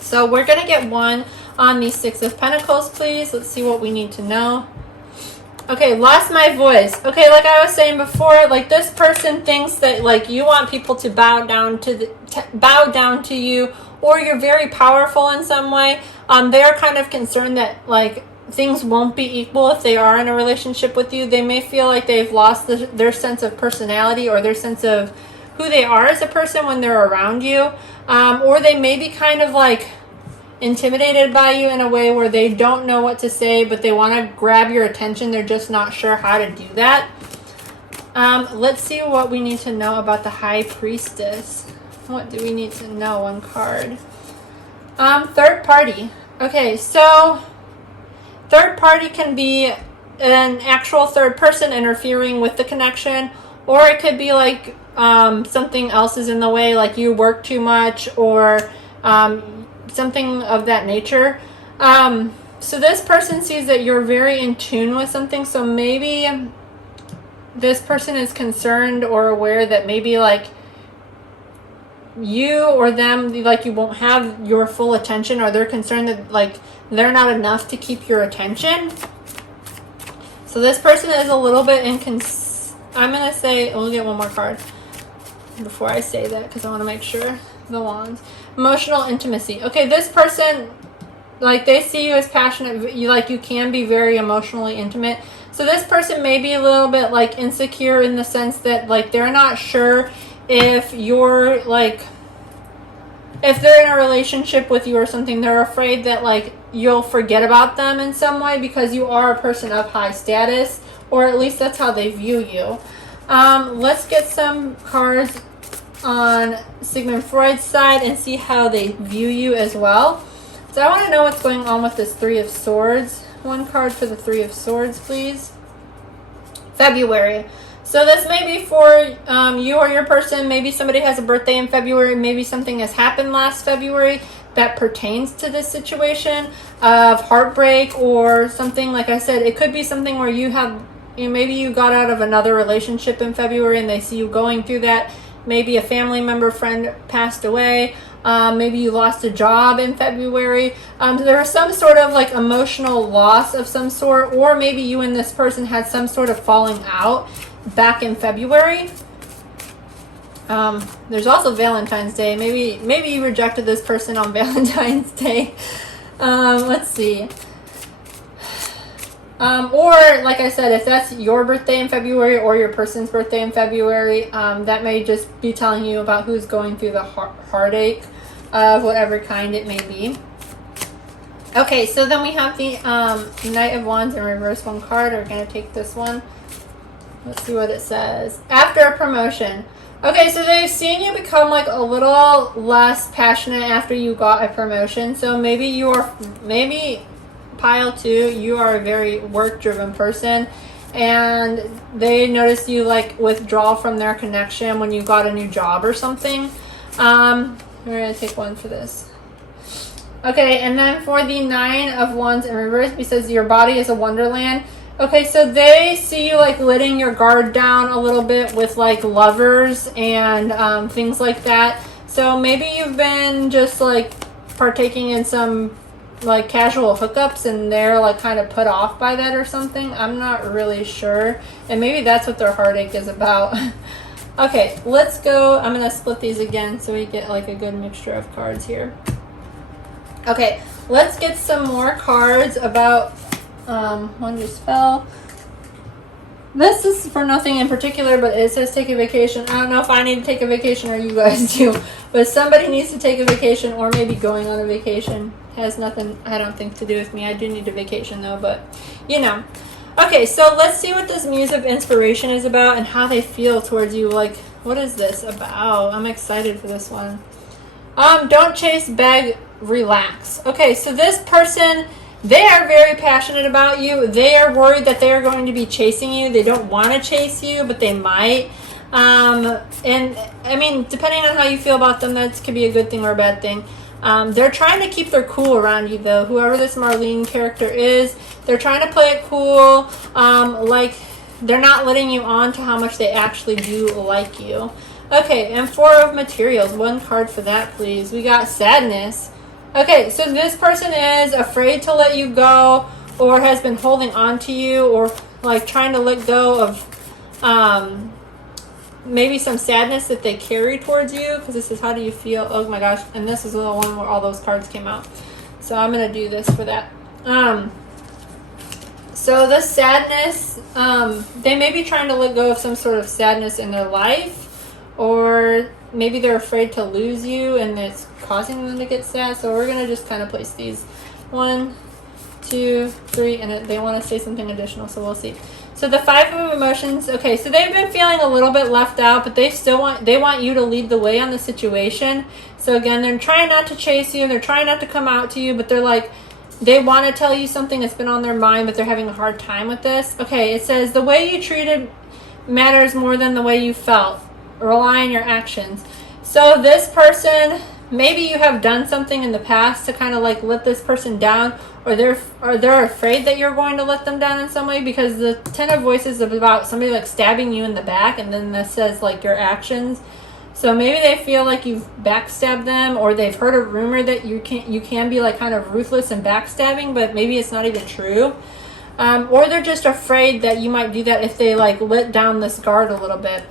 So we're going to get one on the Six of Pentacles, please. Let's see what we need to know. Okay, lost my voice. Okay, like I was saying before, like this person thinks that like you want people to bow down to you, or you're very powerful in some way. They're kind of concerned that like things won't be equal if they are in a relationship with you. They may feel like they've lost their sense of personality or their sense of who they are as a person when they're around you, or they may be kind of like intimidated by you in a way where they don't know what to say, but they want to grab your attention. They're just not sure how to do that. Let's see what we need to know about the High Priestess. What do we need to know on card? Third party. Okay, so third party can be an actual third person interfering with the connection, or it could be like something else is in the way, like you work too much, or something of that nature. So this person sees that you're very in tune with something, so maybe this person is concerned or aware that maybe like you or them, like you won't have your full attention, or they're concerned that like they're not enough to keep your attention. So this person is a little bit I'm gonna say, we'll get one more card before I say that because I want to make sure. The Wands. Emotional intimacy. Okay, this person, like they see you as passionate. You can be very emotionally intimate. So this person may be a little bit like insecure in the sense that like they're not sure if you're like, if they're in a relationship with you or something, they're afraid that like you'll forget about them in some way because you are a person of high status, or at least that's how they view you. Let's get some cards on Sigmund Freud's side and see how they view you as well. So I want to know what's going on with this Three of Swords. One card for the Three of Swords, please. February. So this may be for you or your person. Maybe somebody has a birthday in February. Maybe something has happened last February that pertains to this situation of heartbreak or something. Like I said, it could be something where maybe you got out of another relationship in February and they see you going through that. Maybe a family member, friend passed away. Maybe you lost a job in February. There was some sort of like emotional loss of some sort, or maybe you and this person had some sort of falling out back in February. There's also Valentine's Day. Maybe you rejected this person on Valentine's Day. Let's see. Or like I said, if that's your birthday in February or your person's birthday in February, that may just be telling you about who's going through the heartache of whatever kind it may be. Okay, so then we have the Knight of Wands in reverse, one card. We're going to take this one. Let's see what it says. After a promotion. Okay, so they've seen you become like a little less passionate after you got a promotion. So maybe Pile 2, you are a very work-driven person, and they notice you like withdraw from their connection when you got a new job or something. We're going to take one for this. Okay, and then for the Nine of Wands in reverse, it says your body is a wonderland. Okay, so they see you like letting your guard down a little bit with like lovers and things like that. So maybe you've been just like partaking in some like casual hookups and they're like kind of put off by that or something. I'm not really sure. And maybe that's what their heartache is about. Okay, let's go. I'm going to split these again so we get like a good mixture of cards here. Okay, let's get some more cards about, one just fell. This is for nothing in particular, but it says take a vacation. I don't know if I need to take a vacation or you guys do, but somebody needs to take a vacation or maybe going on a vacation. Has nothing, I don't think, to do with me. I do need a vacation though, but you know. Okay, so let's see what this Muse of Inspiration is about and how they feel towards you. Like, what is this about? I'm excited for this one. Don't chase, beg, relax. Okay, so this person, they are very passionate about you. They are worried that they are going to be chasing you. They don't want to chase you, but they might. And I mean, depending on how you feel about them, that could be a good thing or a bad thing. They're trying to keep their cool around you, though. Whoever this Marlene character is, they're trying to play it cool. Like they're not letting you on to how much they actually do like you. Okay, and 4 of Materials. 1 card for that, please. We got Sadness. Okay, so this person is afraid to let you go or has been holding on to you or like trying to let go of maybe some sadness that they carry towards you, because this is how do you feel. Oh my gosh, and this is the one where all those cards came out. So I'm going to do this for that. So the sadness, they may be trying to let go of some sort of sadness in their life, or maybe they're afraid to lose you and it's causing them to get sad. So we're going to just kind of place these 1, 2, 3, and they want to say something additional, so we'll see. So the 5 of Emotions. Okay, so they've been feeling a little bit left out, but they want you to lead the way on the situation. So again, they're trying not to chase you, they're trying not to come out to you, but they're like, they want to tell you something that's been on their mind, but they're having a hard time with this. Okay, it says the way you treated matters more than the way you felt. Rely on your actions. So this person, maybe you have done something in the past to kind of like let this person down, or they're afraid that you're going to let them down in some way, because the 10 of Voices is about somebody like stabbing you in the back, and then this says like your actions. So maybe they feel like you've backstabbed them, or they've heard a rumor that you can be like kind of ruthless and backstabbing, but maybe it's not even true. Or they're just afraid that you might do that if they like let down this guard a little bit.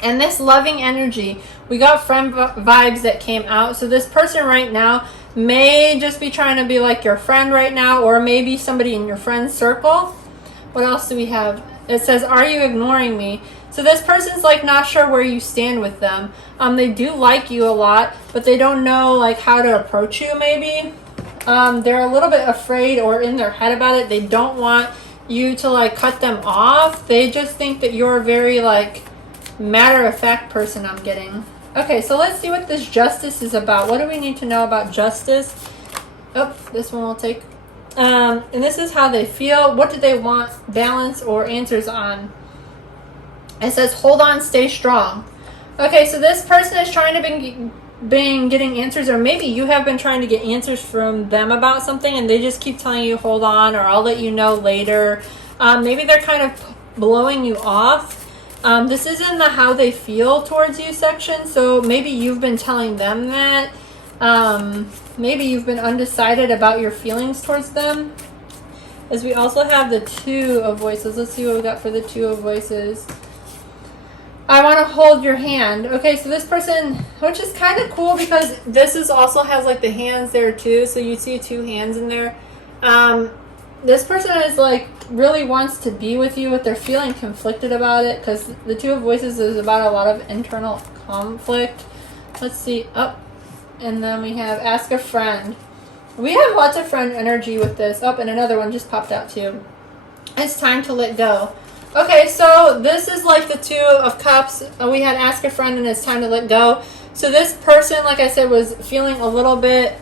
And this loving energy, we got friend vibes that came out. So this person right now may just be trying to be like your friend right now, or maybe somebody in your friend's circle. What else do we have? It says, are you ignoring me? So this person's like not sure where you stand with them. They do like you a lot, but they don't know like how to approach you maybe. They're a little bit afraid or in their head about it. They don't want you to like cut them off. They just think that you're a very like matter-of-fact person, I'm getting. Okay, so let's see what this Justice is about. What do we need to know about Justice? Oh, this one will take. And this is how they feel. What do they want balance or answers on? It says, hold on, stay strong. Okay, so this person is trying to be getting answers, or maybe you have been trying to get answers from them about something, and they just keep telling you, hold on, or I'll let you know later. Maybe they're kind of blowing you off. This is in the how they feel towards you section, so maybe you've been telling them that. Maybe you've been undecided about your feelings towards them. As we also have the 2 of Voices. Let's see what we got for the 2 of Voices. I want to hold your hand. Okay, so this person, which is kind of cool because this is also has like the hands there too, so you see 2 hands in there. This person is like really wants to be with you, but they're feeling conflicted about it, because the 2 of Voices is about a lot of internal conflict. Let's see. Up. And then we have ask a friend. We have lots of friend energy with this. Oh, and another one just popped out too. It's time to let go. Okay, so this is like the 2 of Cups. We had ask a friend and it's time to let go. So this person, like I said, was feeling a little bit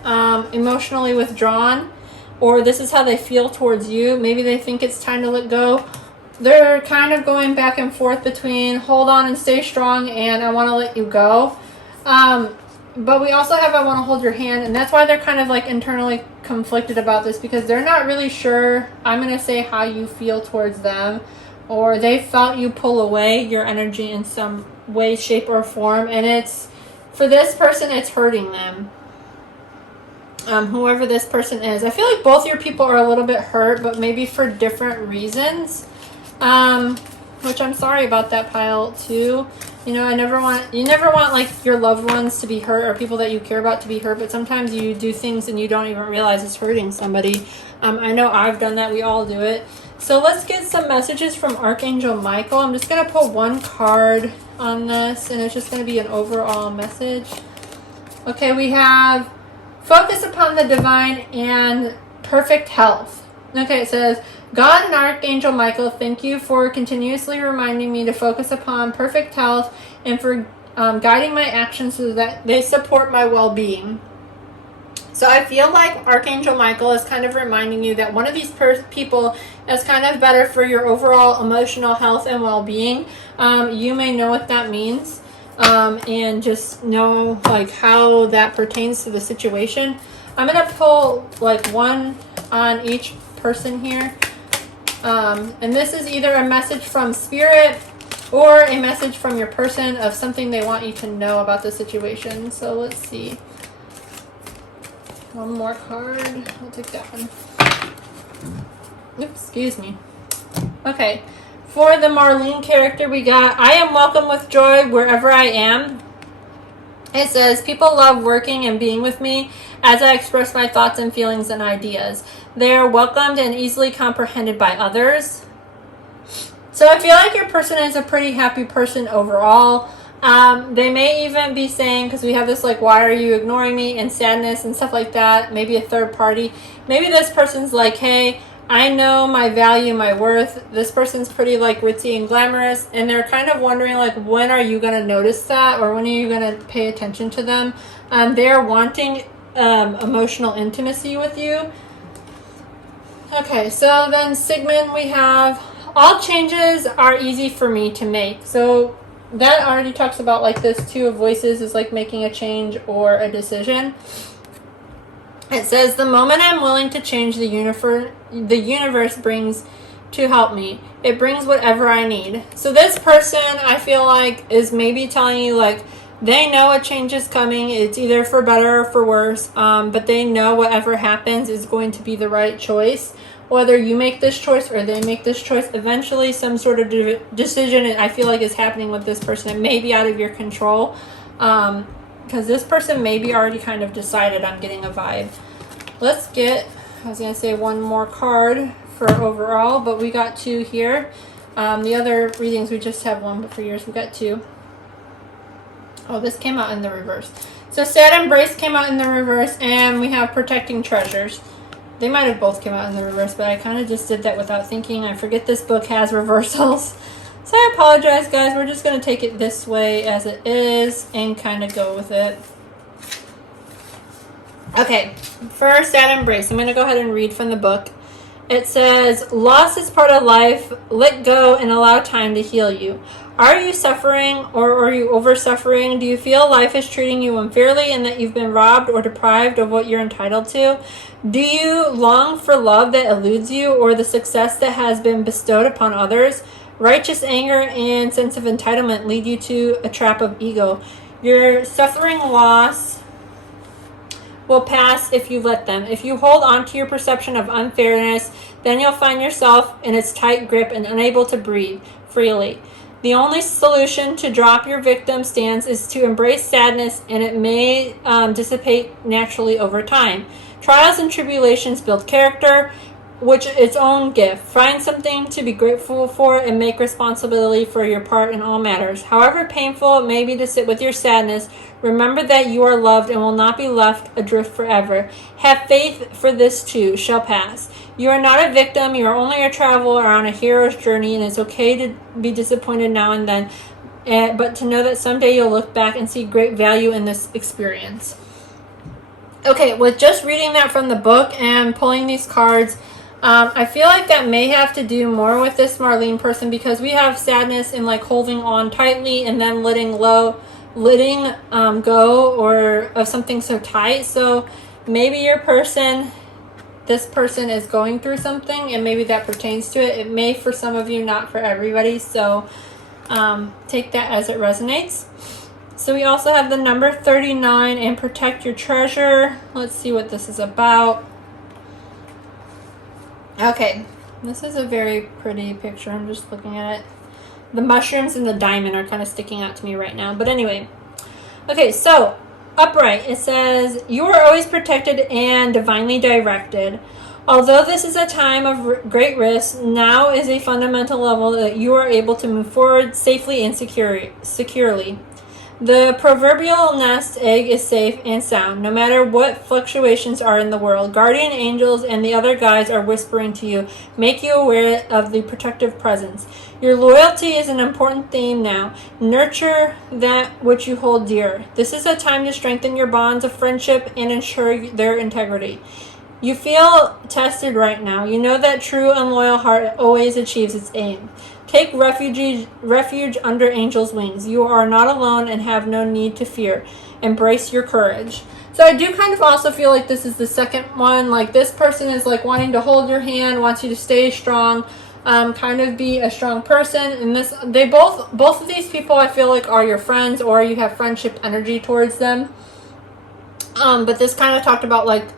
emotionally withdrawn, or this is how they feel towards you. Maybe they think it's time to let go. They're kind of going back and forth between hold on and stay strong and I want to let you go. But we also have I want to hold your hand, and that's why they're kind of like internally conflicted about this, because they're not really sure, I'm going to say, how you feel towards them, or they felt you pull away your energy in some way, shape, or form, and it's For this person, it's hurting them. Whoever this person is. I feel like both your people are a little bit hurt, but maybe for different reasons. Which I'm sorry about that, pile too. You know, you never want like your loved ones to be hurt or people that you care about to be hurt, but sometimes you do things and you don't even realize it's hurting somebody. I know I've done that. We all do it. So let's get some messages from Archangel Michael. I'm just going to pull one card on this, and it's just going to be an overall message. Okay, we have focus upon the divine and perfect health. Okay, it says, God and Archangel Michael, thank you for continuously reminding me to focus upon perfect health and for guiding my actions so that they support my well-being. So I feel like Archangel Michael is kind of reminding you that one of these people is kind of better for your overall emotional health and well-being. You may know what that means and just know like how that pertains to the situation. I'm going to pull like one on each person here. And this is either a message from Spirit or a message from your person of something they want you to know about the situation. So let's see. One more card. I'll take that one. Oops, excuse me. Okay. For the Marlene character, we got, I am welcome with joy wherever I am. It says, people love working and being with me as I express my thoughts and feelings and ideas. They are welcomed and easily comprehended by others. So I feel like your person is a pretty happy person overall. They may even be saying, because we have this like, why are you ignoring me, and sadness and stuff like that. Maybe a third party. Maybe this person's like, hey, I know my value, my worth. This person's pretty like ritzy and glamorous, and they're kind of wondering like, when are you going to notice that, or when are you going to pay attention to them? They're wanting emotional intimacy with you. Okay, so then Sigmund, we have, all changes are easy for me to make. So that already talks about like this two of voices is like making a change or a decision. It says, the moment I'm willing to change, the universe brings to help me. It brings whatever I need. So this person, I feel like, is maybe telling you like, they know a change is coming. It's either for better or for worse. But they know whatever happens is going to be the right choice. Whether you make this choice or they make this choice, eventually some sort of decision I feel like is happening with this person. It may be out of your control. Because this person may be already kind of decided. I'm getting a vibe. Let's get, I was going to say one more card for overall, but we got two here. The other readings, we just have one, but for yours we got two. Oh, this came out in the reverse. So Sad Embrace came out in the reverse, and we have Protecting Treasures. They might have both come out in the reverse, but I kind of just did that without thinking. I forget this book has reversals. So I apologize, guys. We're just going to take it this way as it is and kind of go with it. Okay, for Sad Embrace, I'm going to go ahead and read from the book. It says, loss is part of life. Let go and allow time to heal you. Are you suffering, or are you over-suffering? Do you feel life is treating you unfairly and that you've been robbed or deprived of what you're entitled to? Do you long for love that eludes you, or the success that has been bestowed upon others? Righteous anger and sense of entitlement lead you to a trap of ego. Your suffering loss will pass if you let them. If you hold on to your perception of unfairness, then you'll find yourself in its tight grip and unable to breathe freely. The only solution to drop your victim stance is to embrace sadness, and it may dissipate naturally over time. Trials and tribulations build character, which is its own gift. Find something to be grateful for and make responsibility for your part in all matters. However painful it may be to sit with your sadness, remember that you are loved and will not be left adrift forever. Have faith, for this too shall pass. You are not a victim, you are only a traveler on a hero's journey, and it's okay to be disappointed now and then, but to know that someday you'll look back and see great value in this experience. Okay, with just reading that from the book and pulling these cards, I feel like that may have to do more with this Marlene person, because we have sadness and like holding on tightly and then letting go or of something so tight. So maybe your person, this person is going through something, and maybe that pertains to it. It may for some of you, not for everybody. So take that as it resonates. So we also have the number 39 and protect your treasure. Let's see what this is about. Okay, this is a very pretty picture. I'm just looking at it. The mushrooms and the diamond are kind of sticking out to me right now. But anyway, okay, so upright, it says, you are always protected and divinely directed. Although this is a time of great risk, now is a fundamental level that you are able to move forward safely and securely. The proverbial nest egg is safe and sound. No matter what fluctuations are in the world, guardian angels and the other guides are whispering to you, make you aware of the protective presence. Your loyalty is an important theme now. Nurture that which you hold dear. This is a time to strengthen your bonds of friendship and ensure their integrity. You feel tested right now. You know that true and loyal heart always achieves its aim. Take refuge under angels' wings. You are not alone and have no need to fear. Embrace your courage. So I do kind of also feel like this is the second one. Like this person is like wanting to hold your hand, wants you to stay strong, kind of be a strong person. And this, they both of these people I feel like are your friends or you have friendship energy towards them. But this kind of talked about like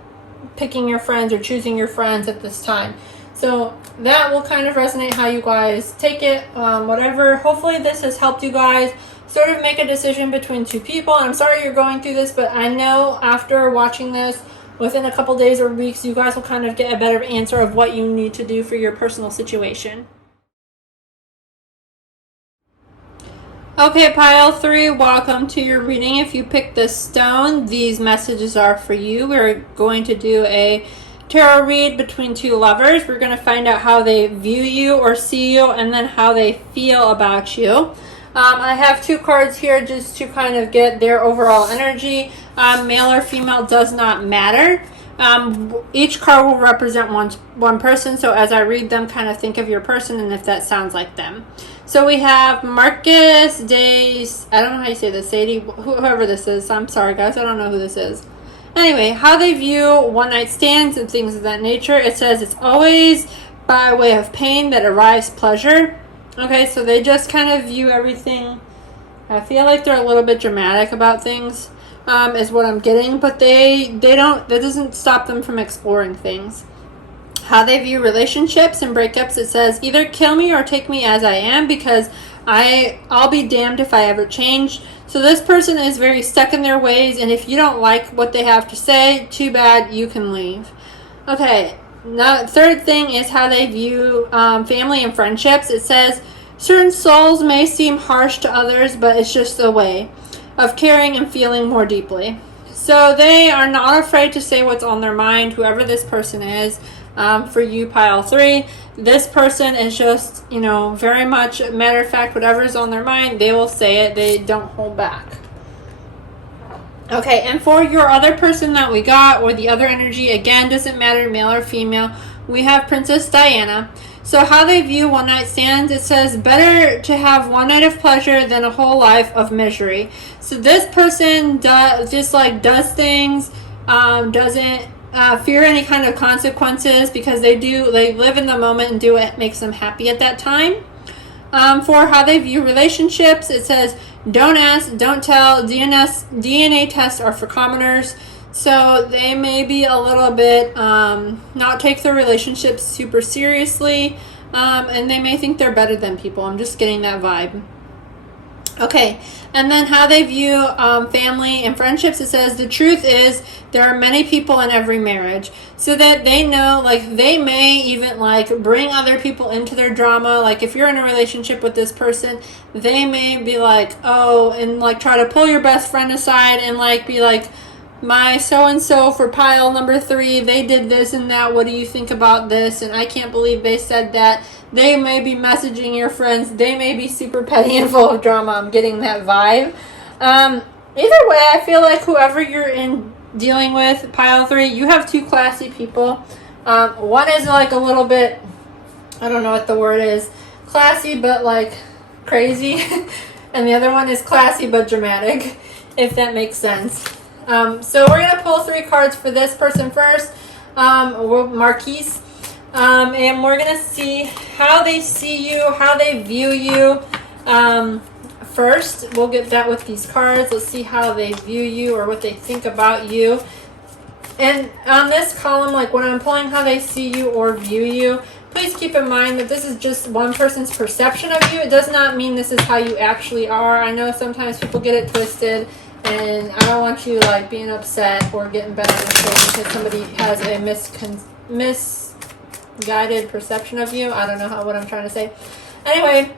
picking your friends or choosing your friends at this time. So that will kind of resonate how you guys take it, whatever. Hopefully this has helped you guys sort of make a decision between two people. And I'm sorry you're going through this, but I know after watching this, within a couple days or weeks, you guys will kind of get a better answer of what you need to do for your personal situation. Okay, pile 3, welcome to your reading. If you picked this stone, these messages are for you. We're going to do a tarot read between two lovers. We're going to find out how they view you or see you and then how they feel about you. I have 2 cards here just to kind of get their overall energy. Male or female does not matter. Each card will represent one person, so as I read them, kind of think of your person and if that sounds like them. So we have Marcus Days, I don't know how you say this, Sadie, whoever this is. I'm sorry guys, I don't know who this is. Anyway, how they view one-night stands and things of that nature. It says it's always by way of pain that arrives pleasure. Okay, so they just kind of view everything. I feel like they're a little bit dramatic about things, is what I'm getting, but they don't, that doesn't stop them from exploring things. How they view relationships and breakups, it says either kill me or take me as I am because I'll be damned if I ever change. So this person is very stuck in their ways, and if you don't like what they have to say, too bad, you can leave. Okay, now third thing is how they view family and friendships. It says certain souls may seem harsh to others, but it's just a way of caring and feeling more deeply. So they are not afraid to say what's on their mind, whoever this person is. For you, pile 3, this person is just, you know, very much, matter of fact, whatever's on their mind, they will say it. They don't hold back. Okay, and for your other person that we got, or the other energy, again, doesn't matter, male or female, we have Princess Diana. So how they view one-night stands, it says, better to have one night of pleasure than a whole life of misery. So this person does things, doesn't fear any kind of consequences because they live in the moment and do what makes them happy at that time. For how they view relationships, it says don't ask, don't tell. DNA tests are for commoners, so they may be a little bit not take their relationships super seriously, and they may think they're better than people. I'm just getting that vibe. Okay, and then how they view family and friendships, it says the truth is there are many people in every marriage, so that they know, like, they may even like bring other people into their drama. Like if you're in a relationship with this person, they may be like, oh, and like try to pull your best friend aside and like be like, my so-and-so for pile number 3, they did this and that, what do you think about this, and I can't believe they said that. They may be messaging your friends, they may be super petty and full of drama. I'm getting that vibe. Either way, I feel like whoever you're dealing with, pile 3, you have 2 classy people. One is like a little bit, I don't know what the word is, classy but like crazy, and the other one is classy but dramatic, if that makes sense. So we're going to pull 3 cards for this person first, Marquise, and we're going to see how they see you, how they view you. first, we'll get that with these cards. Let's see how they view you or what they think about you. And on this column, like when I'm pulling how they see you or view you, please keep in mind that this is just one person's perception of you. It does not mean this is how you actually are. I know sometimes people get it twisted, and I don't want you like being upset or getting bent on the shoulder because somebody has a misguided perception of you. I don't know what I'm trying to say. Anyway,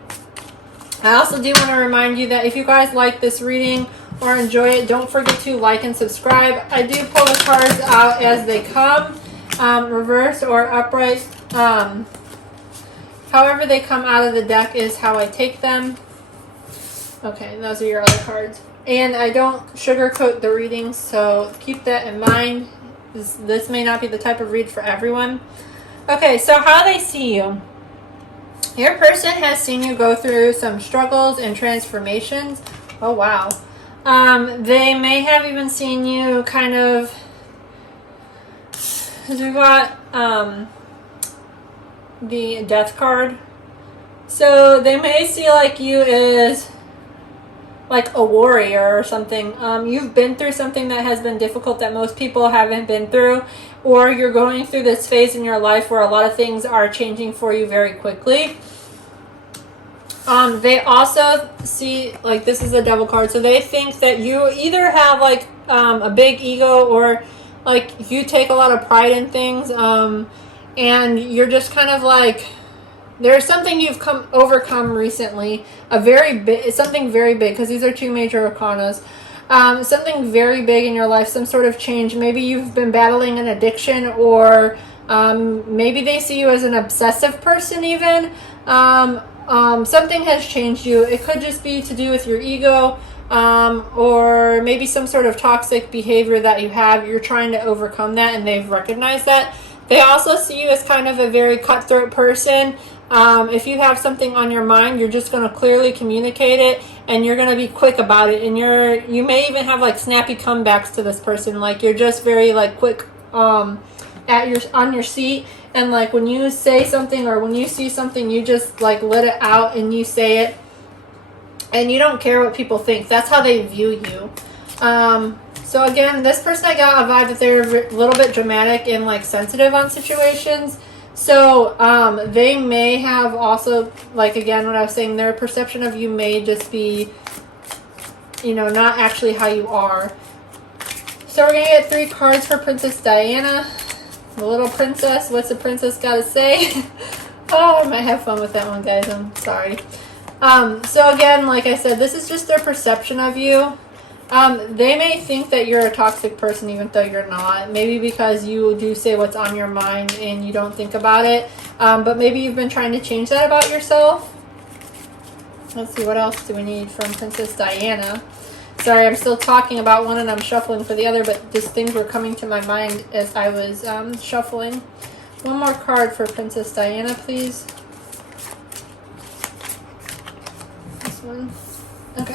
I also do want to remind you that if you guys like this reading or enjoy it, don't forget to like and subscribe. I do pull the cards out as they come, reverse or upright. However they come out of the deck is how I take them. Okay, those are your other cards. And I don't sugarcoat the readings, so keep that in mind. This may not be the type of read for everyone. Okay, so how they see you. Your person has seen you go through some struggles and transformations. Oh, wow. They may have even seen you kind of... We've got the Death card. So they may see like you as like a warrior or something. You've been through something that has been difficult that most people haven't been through, or you're going through this phase in your life where a lot of things are changing for you very quickly. They also see, like, this is the Devil card, so they think that you either have like a big ego, or like you take a lot of pride in things, and you're just kind of like, there's something you've overcome recently, something very big, because these are two major arcanas. Something very big in your life, some sort of change. Maybe you've been battling an addiction, or maybe they see you as an obsessive person even. Something has changed you. It could just be to do with your ego, or maybe some sort of toxic behavior that you have. You're trying to overcome that, and they've recognized that. They also see you as kind of a very cutthroat person. If you have something on your mind, you're just going to clearly communicate it, and you're going to be quick about it. And you may even have like snappy comebacks to this person. Like you're just very like quick on your seat, and like when you say something or when you see something, you just like let it out and you say it, and you don't care what people think. That's how they view you. So again, this person, I got a vibe that they're a little bit dramatic and like sensitive on situations. So they may have also, like again, what I was saying, their perception of you may just be, not actually how you are. So we're going to get 3 cards for Princess Diana, the little princess. What's the princess got to say? Oh, I might have fun with that one, guys. I'm sorry. So again, like I said, this is just their perception of you. They may think that you're a toxic person even though you're not. Maybe because you do say what's on your mind and you don't think about it. But maybe you've been trying to change that about yourself. Let's see, what else do we need from Princess Diana? Sorry, I'm still talking about one and I'm shuffling for the other, but just things were coming to my mind as I was shuffling. One more card for Princess Diana, please. This one. Okay.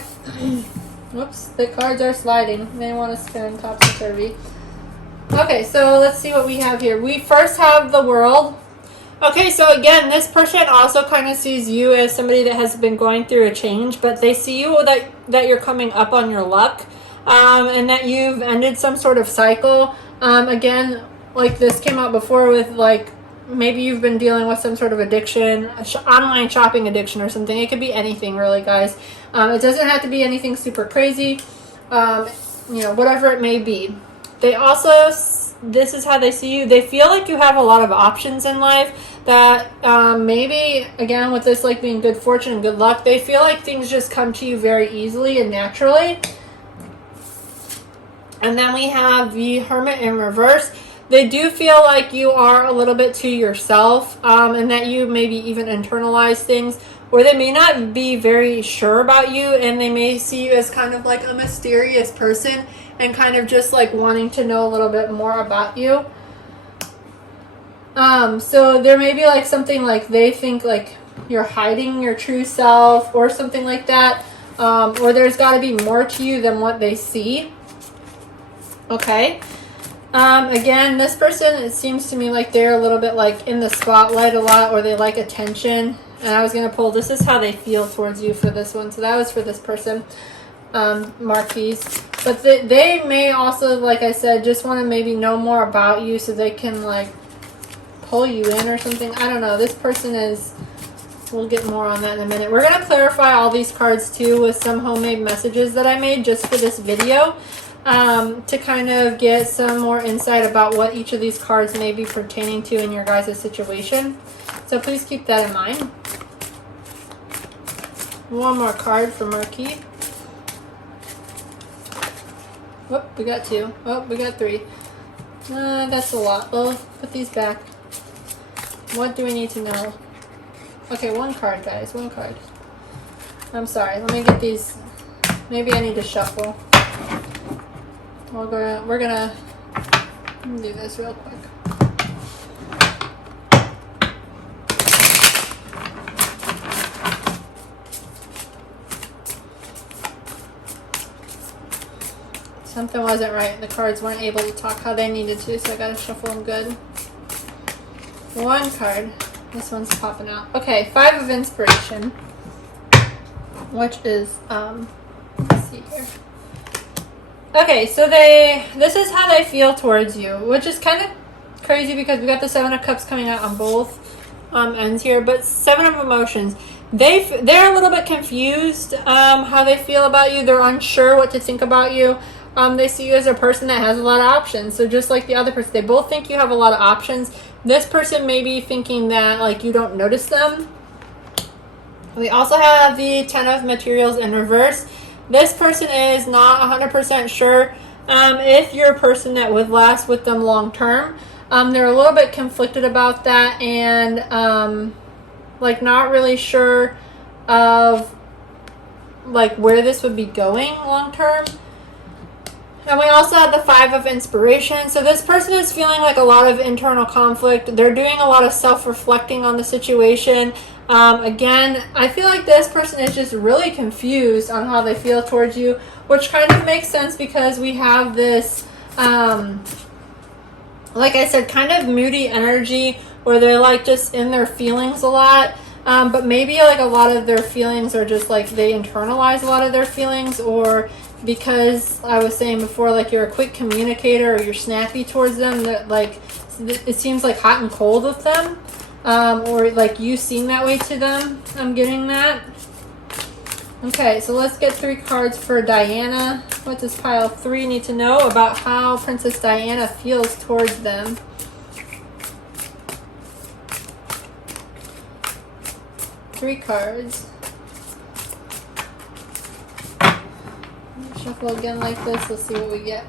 Whoops, the cards are sliding. They want to spin topsy-turvy. Okay, so let's see what we have here. We first have the World. Okay, so again, this person also kind of sees you as somebody that has been going through a change, but they see you that you're coming up on your luck, and that you've ended some sort of cycle. Again, like this came out before with like, maybe you've been dealing with some sort of addiction, online shopping addiction or something. It could be anything, really, guys. It doesn't have to be anything super crazy, whatever it may be. They also, this is how they see you. They feel like you have a lot of options in life, that maybe, again, with this like being good fortune and good luck, they feel like things just come to you very easily and naturally. And then we have the Hermit in reverse. They do feel like you are a little bit to yourself, and that you maybe even internalize things, or they may not be very sure about you, and they may see you as kind of like a mysterious person and kind of just like wanting to know a little bit more about you. So there may be like something like they think like you're hiding your true self or something like that, or there's got to be more to you than what they see. Okay. Again, this person, it seems to me like they're a little bit like in the spotlight a lot, or they like attention. And I was going to pull, this is how they feel towards you for this one. So that was for this person, Marquise. But they may also, like I said, just want to maybe know more about you so they can like pull you in or something. I don't know. This person is, we'll get more on that in a minute. We're going to clarify all these cards too with some homemade messages that I made just for this video, to kind of get some more insight about what each of these cards may be pertaining to in your guys' situation. So please keep that in mind. One more card for Marquis. Oh, we got 2. Oh, we got 3. That's a lot. Well, put these back. What do we need to know? Okay, 1 card, guys. 1 card. I'm sorry. Let me get these. Maybe I need to shuffle. We're gonna do this real quick. Something wasn't right. The cards weren't able to talk how they needed to, so I gotta shuffle them good. 1 card. This one's popping out. Okay, 5 of Inspiration, which is, let's see here. Okay, so this is how they feel towards you, which is kind of crazy because we got the 7 of Cups coming out on both ends here, but 7 of Emotions. They're a little bit confused how they feel about you. They're unsure what to think about you. They see you as a person that has a lot of options. So just like the other person, they both think you have a lot of options. This person may be thinking that like you don't notice them. We also have the 10 of Materials in reverse. This person is not 100% sure if you're a person that would last with them long term. They're a little bit conflicted about that and like not really sure of like where this would be going long term. And we also have the 5 of Inspiration. So this person is feeling like a lot of internal conflict. They're doing a lot of self-reflecting on the situation. Again, I feel like this person is just really confused on how they feel towards you, which kind of makes sense because we have this, like I said, kind of moody energy where they're like just in their feelings a lot. But maybe like a lot of their feelings are just like they internalize a lot of their feelings, or because I was saying before, like you're a quick communicator or you're snappy towards them, that like it seems like hot and cold with them, or like you seem that way to them. I'm getting that. Okay, so let's get 3 cards for Diana. What does pile 3 need to know about how Princess Diana feels towards them? Three cards. Shuffle again like this. Let's see what we get.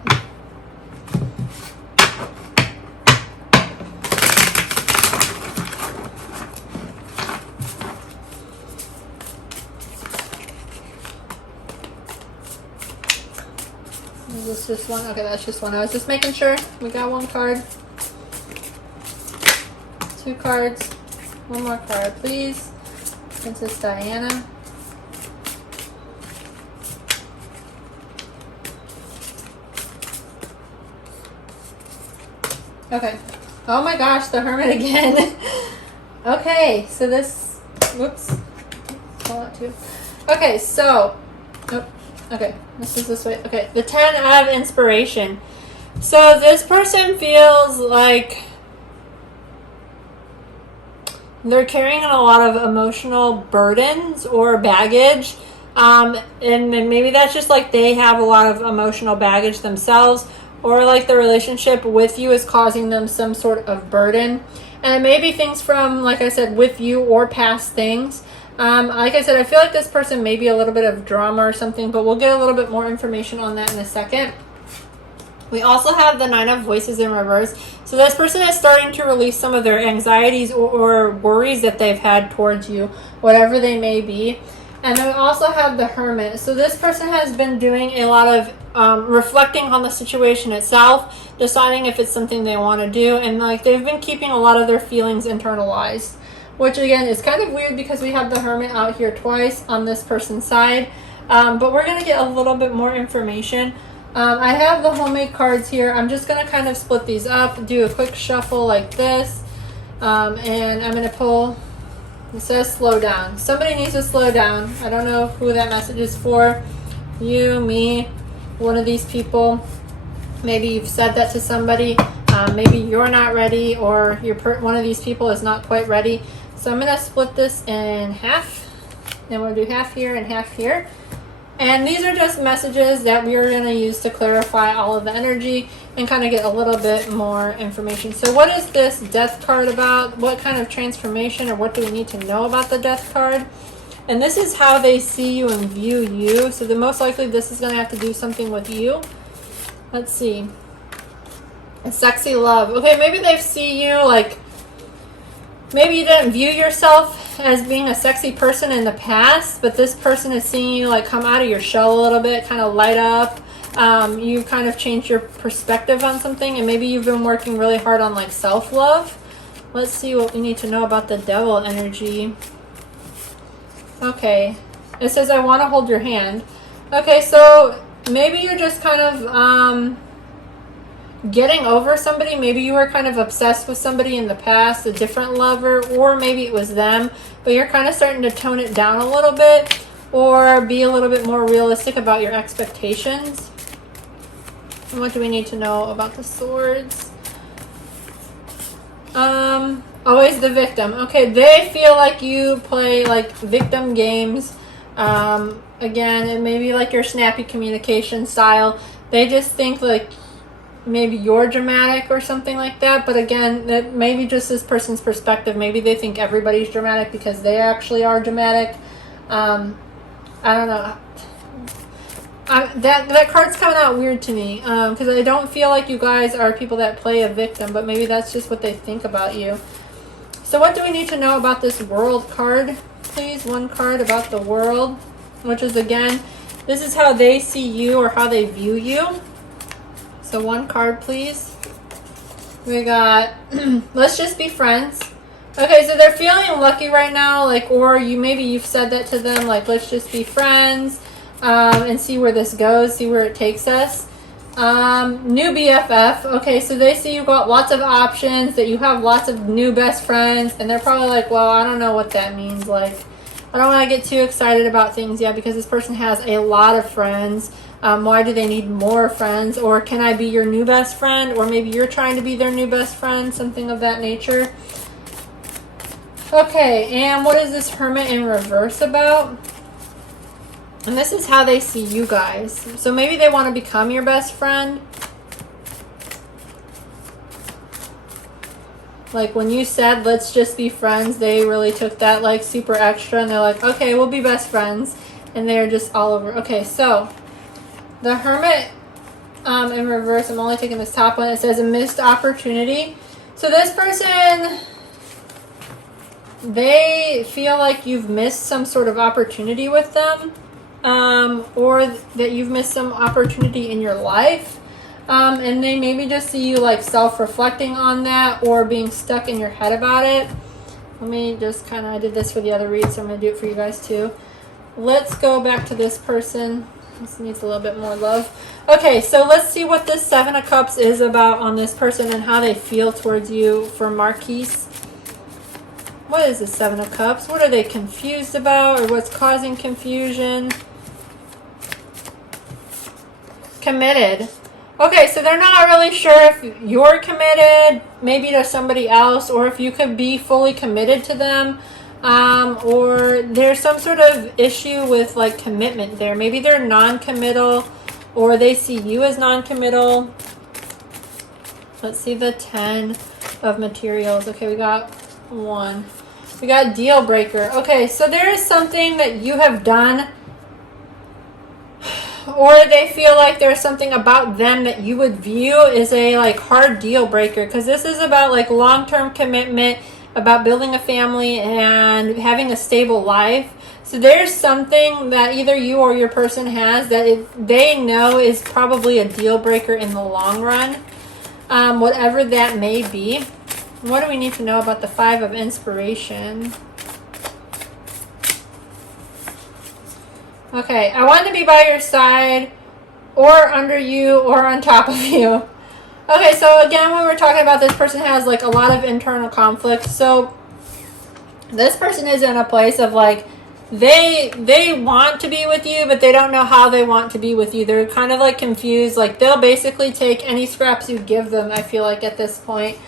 Is this just one? Okay, that's just one. I was just making sure. We got 1 card. 2 cards. 1 more card, please. Princess Diana. Okay. Oh my gosh, the Hermit again. Okay, so this, whoops. Pull out too. Okay, so, oh, okay, this is this way. Okay, the 10 of Inspiration. So this person feels like they're carrying a lot of emotional burdens or baggage. And maybe that's just like they have a lot of emotional baggage themselves, or like the relationship with you is causing them some sort of burden. And it may be things from, like I said, with you or past things. Like I said, I feel like this person may be a little bit of drama or something, but we'll get a little bit more information on that in a second. We also have the 9 of Voices in reverse. So this person is starting to release some of their anxieties or worries that they've had towards you, whatever they may be. And then we also have the Hermit. So this person has been doing a lot of reflecting on the situation itself, deciding if it's something they want to do, and like they've been keeping a lot of their feelings internalized, which again is kind of weird because we have the Hermit out here twice on this person's side. But we're going to get a little bit more information. I have the homemade cards here. I'm just going to kind of split these up, do a quick shuffle like this, and I'm going to pull It says slow down. Somebody needs to slow down. I don't know who that message is for. You, me, one of these people. Maybe you've said that to somebody. Maybe you're not ready, or one of these people is not quite ready. So I'm going to split this in half. And we'll do half here and half here. And these are just messages that we are going to use to clarify all of the energy and kind of get a little bit more information. So what is this death card about? What kind of transformation, or what do we need to know about the death card? And this is how they see you and view you. So most likely this is going to have to do something with you. Let's see. A sexy love. Okay, maybe they see you like, maybe you didn't view yourself as being a sexy person in the past, but this person is seeing you like come out of your shell a little bit, kind of light up. You kind of changed your perspective on something, and maybe you've been working really hard on like self-love. Let's see what we need to know about the devil energy. Okay, it says, I want to hold your hand. Okay, so maybe you're just kind of getting over somebody. Maybe you were kind of obsessed with somebody in the past, a different lover, or maybe it was them, but you're kind of starting to tone it down a little bit, or be a little bit more realistic about your expectations. And what do we need to know about the swords? Always the victim. Okay, they feel like you play like victim games. Again, it may be like your snappy communication style. They just think like maybe you're dramatic or something like that, but again, that may be just this person's perspective. Maybe they think everybody's dramatic because they actually are dramatic. I don't know. That card's coming out weird to me, because I don't feel like you guys are people that play a victim, but maybe that's just what they think about you. So what do we need to know about this world card? Please, one card about the world, which is, again, this is how they see you or how they view you. So one card, please. We got, let's just be friends. Okay, so they're feeling lucky right now, like, or maybe you've said that to them, like, let's just be friends, and see where this goes, see where it takes us. New BFF. Okay, so they see you've got lots of options, that you have lots of new best friends, and they're probably like, well, I don't know what that means. Like, I don't want to get too excited about things yet because this person has a lot of friends. Why do they need more friends? Or can I be your new best friend? Or maybe you're trying to be their new best friend, something of that nature. Okay, and what is this Hermit in reverse about? And this is how they see you guys. So maybe they want to become your best friend. Like when you said, let's just be friends, they really took that like super extra, and they're like, okay, we'll be best friends. And they're just all over. Okay, so the Hermit in reverse, I'm only taking this top one. It says a missed opportunity. So this person, they feel like you've missed some sort of opportunity with them. Or that you've missed some opportunity in your life. And they maybe just see you like self-reflecting on that, or being stuck in your head about it. Let me just kind of, I did this for the other read, so I'm going to do it for you guys too. Let's go back to this person. This needs a little bit more love. Okay, so let's see what this Seven of Cups is about on this person and how they feel towards you for Marquise. What is the Seven of Cups? What are they confused about, or what's causing confusion? Committed. Okay, so they're not really sure if you're committed, maybe to somebody else, or if you could be fully committed to them. Or there's some sort of issue with like commitment there. Maybe they're non-committal, or they see you as non-committal. Let's see the 10 of materials. Okay, we got one. We got deal breaker. Okay, so there is something that you have done, or they feel like there's something about them that you would view as a like hard deal breaker, because this is about like long-term commitment, about building a family and having a stable life. So there's something that either you or your person has that they know is probably a deal breaker in the long run, whatever that may be. What do we need to know about the 5 of inspiration? Okay, I want to be by your side, or under you, or on top of you. Okay, so again, when we're talking about this person has like a lot of internal conflict. So This person is in a place of like, they want to be with you, but they don't know how they want to be with you. They're kind of like confused. Like they'll basically take any scraps you give them, I feel like, at this point.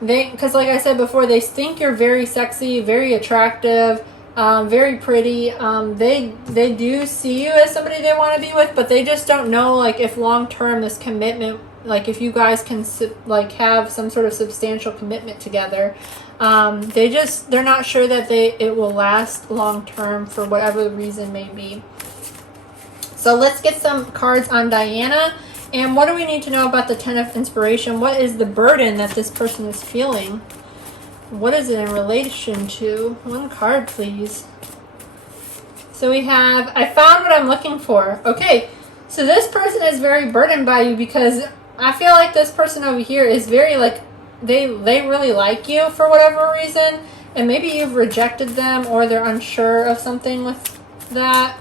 Because like I said before, they think you're very sexy, very attractive, very pretty. They do see you as somebody they want to be with, but they just don't know like if long term this commitment, like if you guys can like have some sort of substantial commitment together. They're not sure that it will last long term for whatever the reason may be. So let's get some cards on Diana. And what do we need to know about the 10 of Inspiration? What is the burden that this person is feeling? What is it in relation to? One card, please. So we have, I found what I'm looking for. Okay, so this person is very burdened by you because I feel like this person over here is very like, they really like you for whatever reason. And maybe you've rejected them or they're unsure of something with that.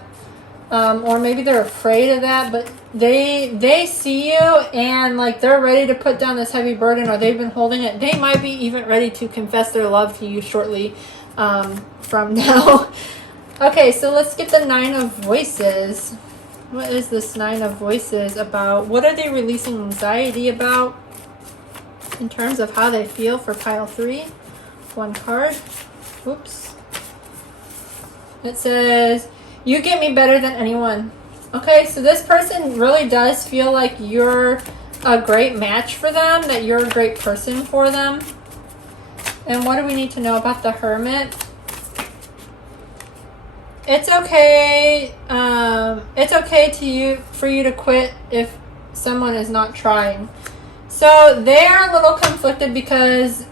Or maybe they're afraid of that, but they see you and like they're ready to put down this heavy burden, or they've been holding it. They might be even ready to confess their love to you shortly from now. Okay, so let's get the 9 of Voices. What is this 9 of Voices about? What are they releasing anxiety about in terms of how they feel for pile 3? One card. Oops. It says, you get me better than anyone. Okay, so this person really does feel like you're a great match for them, that you're a great person for them. And what do we need to know about the Hermit? It's okay. It's okay for you to quit if someone is not trying. So they're a little conflicted because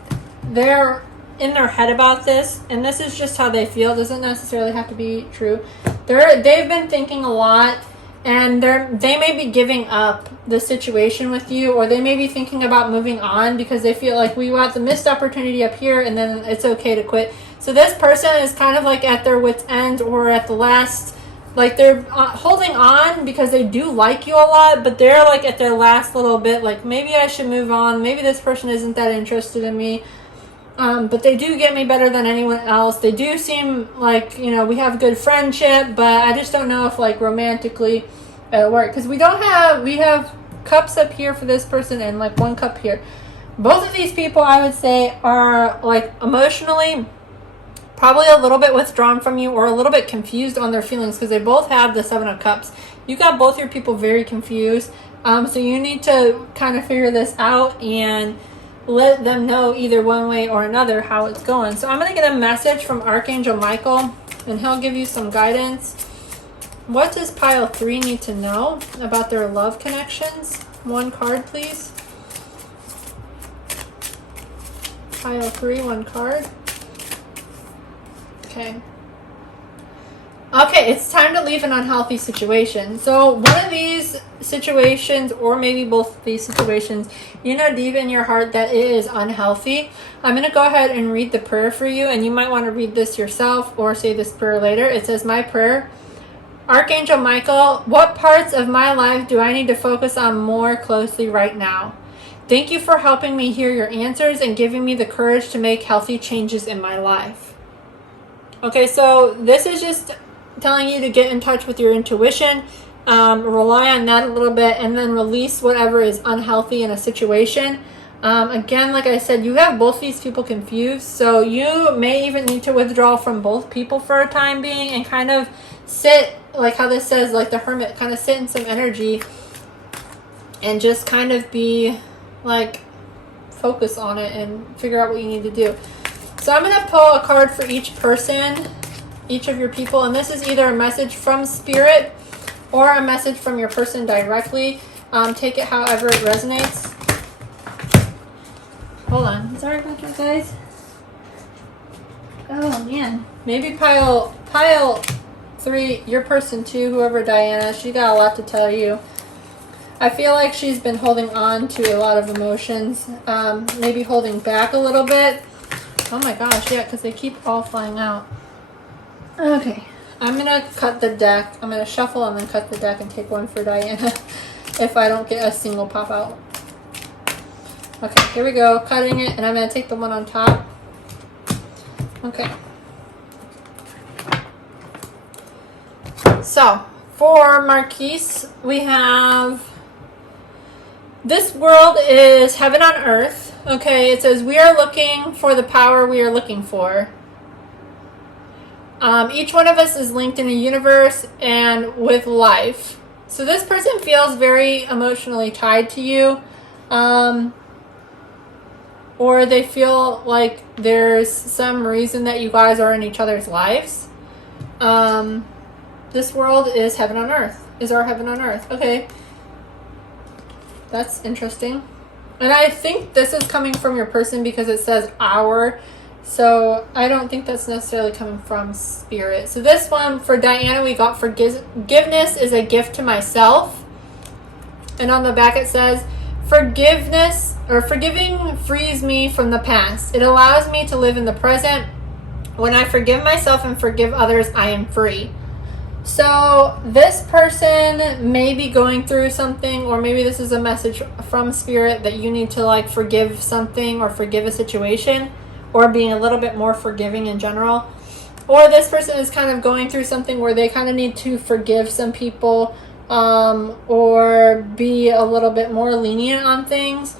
they're in their head about this, and this is just how they feel. It doesn't necessarily have to be true. They've been thinking a lot, and they may be giving up the situation with you, or they may be thinking about moving on because they feel like we got the missed opportunity up here and then it's okay to quit. So this person is kind of like at their wit's end, or at the last, like they're holding on because they do like you a lot, but they're like at their last little bit, like maybe I should move on, maybe this person isn't that interested in me. But they do get me better than anyone else. They do seem like, you know, we have good friendship, but I just don't know if like romantically it'll work. Because we have cups up here for this person and like 1 cup here. Both of these people, I would say, are like emotionally probably a little bit withdrawn from you or a little bit confused on their feelings because they both have the 7 of Cups. You got both your people very confused. So you need to kind of figure this out and let them know either one way or another how it's going. So I'm going to get a message from Archangel Michael, and he'll give you some guidance. What does pile 3 need to know about their love connections? 1 card, please. Pile 3, 1 card. Okay. Okay, it's time to leave an unhealthy situation. So one of these situations, or maybe both of these situations, you know deep in your heart that it is unhealthy. I'm going to go ahead and read the prayer for you, and you might want to read this yourself or say this prayer later. It says, my prayer, Archangel Michael, what parts of my life do I need to focus on more closely right now? Thank you for helping me hear your answers and giving me the courage to make healthy changes in my life. Okay, so this is just telling you to get in touch with your intuition, rely on that a little bit, and then release whatever is unhealthy in a situation. Again, like I said, you have both these people confused, so you may even need to withdraw from both people for a time being and kind of sit, like how this says, like the Hermit, kind of sit in some energy and just kind of be like, focus on it and figure out what you need to do. So I'm going to pull a card for each person, each of your people, and this is either a message from Spirit or a message from your person directly. Take it however it resonates. Hold on. Sorry about that, guys. Oh, man. Maybe pile 3, your person too, whoever Diana, she got a lot to tell you. I feel like she's been holding on to a lot of emotions, maybe holding back a little bit. Oh my gosh, yeah, because they keep all flying out. Okay, I'm going to cut the deck. I'm going to shuffle and then cut the deck and take one for Diana if I don't get a single pop out. Okay, here we go. Cutting it, and I'm going to take the one on top. Okay. So, for Marquise, we have, this world is heaven on earth. Okay, it says, we are looking for the power we are looking for. Each one of us is linked in a universe and with life. So this person feels very emotionally tied to you. Or they feel like there's some reason that you guys are in each other's lives. This world is heaven on earth. Is our heaven on earth. Okay. That's interesting. And I think this is coming from your person because it says our. So I don't think that's necessarily coming from spirit. So this one for Diana, we got forgiveness is a gift to myself. And on the back it says, forgiveness or forgiving frees me from the past. It allows me to live in the present. When I forgive myself and forgive others, I am free. So this person may be going through something, or maybe this is a message from spirit that you need to like forgive something or forgive a situation, or being a little bit more forgiving in general. Or this person is kind of going through something where they kind of need to forgive some people, or be a little bit more lenient on things.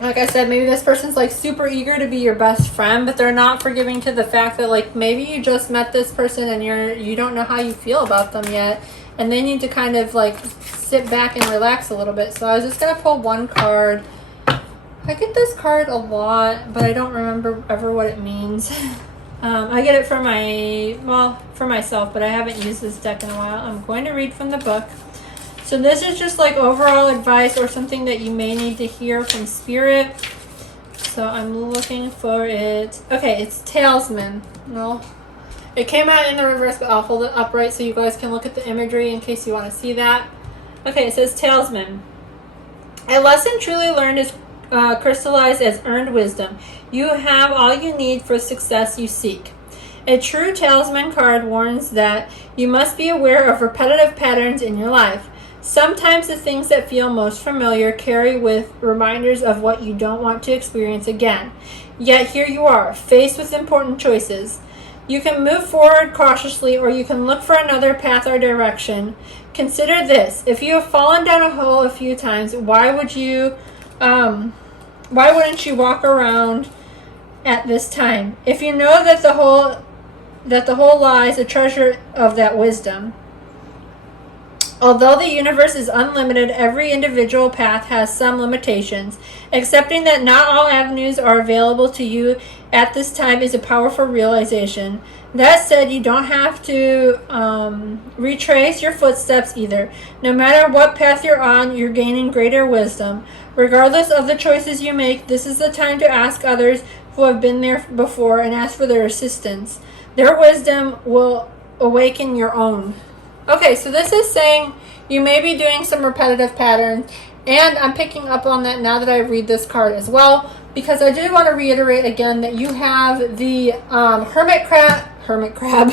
Like I said, maybe this person's like super eager to be your best friend, but they're not forgiving to the fact that like maybe you just met this person and you don't know how you feel about them yet, and they need to kind of like sit back and relax a little bit. So I was just gonna pull one card. I get this card a lot, but I don't remember ever what it means. I get it for myself, but I haven't used this deck in a while. I'm going to read from the book. So this is just like overall advice or something that you may need to hear from spirit. So I'm looking for it. Okay, it's Talisman. No, it came out in the reverse, but I'll hold it upright so you guys can look at the imagery in case you want to see that. Okay, it says Talisman. A lesson truly learned is crystallized as earned wisdom. You have all you need for success you seek. A true talisman card warns that you must be aware of repetitive patterns in your life. Sometimes the things that feel most familiar carry with reminders of what you don't want to experience again. Yet here you are, faced with important choices. You can move forward cautiously, or you can look for another path or direction. Consider this. If you have fallen down a hole a few times, why wouldn't you walk around at this time? If you know that the whole lies a treasure of that wisdom. Although the universe is unlimited, every individual path has some limitations. Accepting that not all avenues are available to you at this time is a powerful realization. That said, you don't have to retrace your footsteps either. No matter what path you're on, you're gaining greater wisdom. Regardless of the choices you make, this is the time to ask others who have been there before and ask for their assistance. Their wisdom will awaken your own. Okay, so this is saying you may be doing some repetitive patterns, and I'm picking up on that now that I read this card as well, because I do want to reiterate again that you have the hermit crab.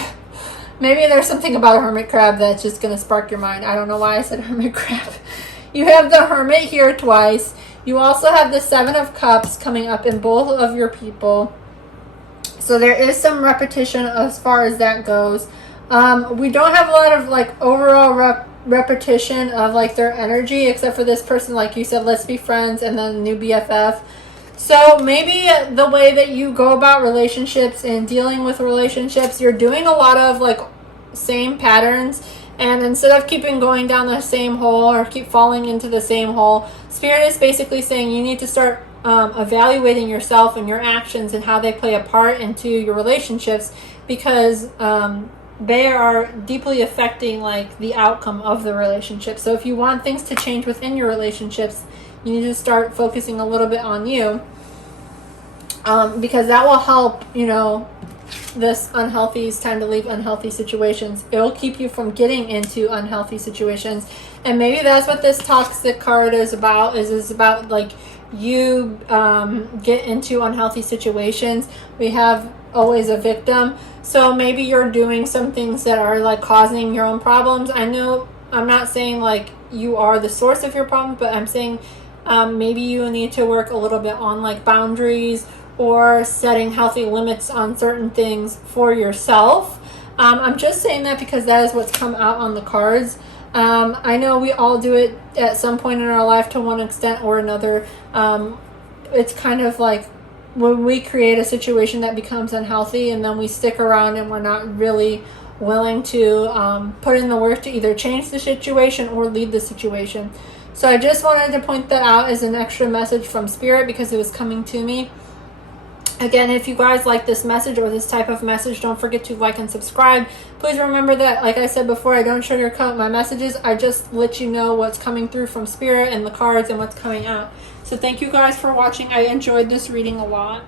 Maybe there's something about a hermit crab that's just going to spark your mind. I don't know why I said hermit crab. You have the hermit here twice. You also have the 7 of Cups coming up in both of your people. So there is some repetition as far as that goes. We don't have a lot of like overall repetition of like their energy, except for this person, like you said, let's be friends, and then new BFF. So maybe the way that you go about relationships and dealing with relationships, you're doing a lot of like same patterns, and instead of keeping going down the same hole or keep falling into the same hole, Spirit is basically saying you need to start evaluating yourself and your actions and how they play a part into your relationships, because they are deeply affecting like the outcome of the relationship. So if you want things to change within your relationships, you need to start focusing a little bit on you, because that will help, this unhealthy, it's time to leave unhealthy situations. It will keep you from getting into unhealthy situations. And maybe that's what this toxic card is about, is about like you get into unhealthy situations. We have always a victim. So maybe you're doing some things that are like causing your own problems. I know I'm not saying like you are the source of your problem, but I'm saying maybe you need to work a little bit on like boundaries, or setting healthy limits on certain things for yourself. I'm just saying that because that is what's come out on the cards. I know we all do it at some point in our life to one extent or another. It's kind of like when we create a situation that becomes unhealthy and then we stick around and we're not really willing to put in the work to either change the situation or lead the situation. So I just wanted to point that out as an extra message from Spirit because it was coming to me. Again, if you guys like this message or this type of message, don't forget to like and subscribe. Please remember that, like I said before, I don't sugarcoat my messages. I just let you know what's coming through from Spirit and the cards and what's coming out. So thank you guys for watching. I enjoyed this reading a lot.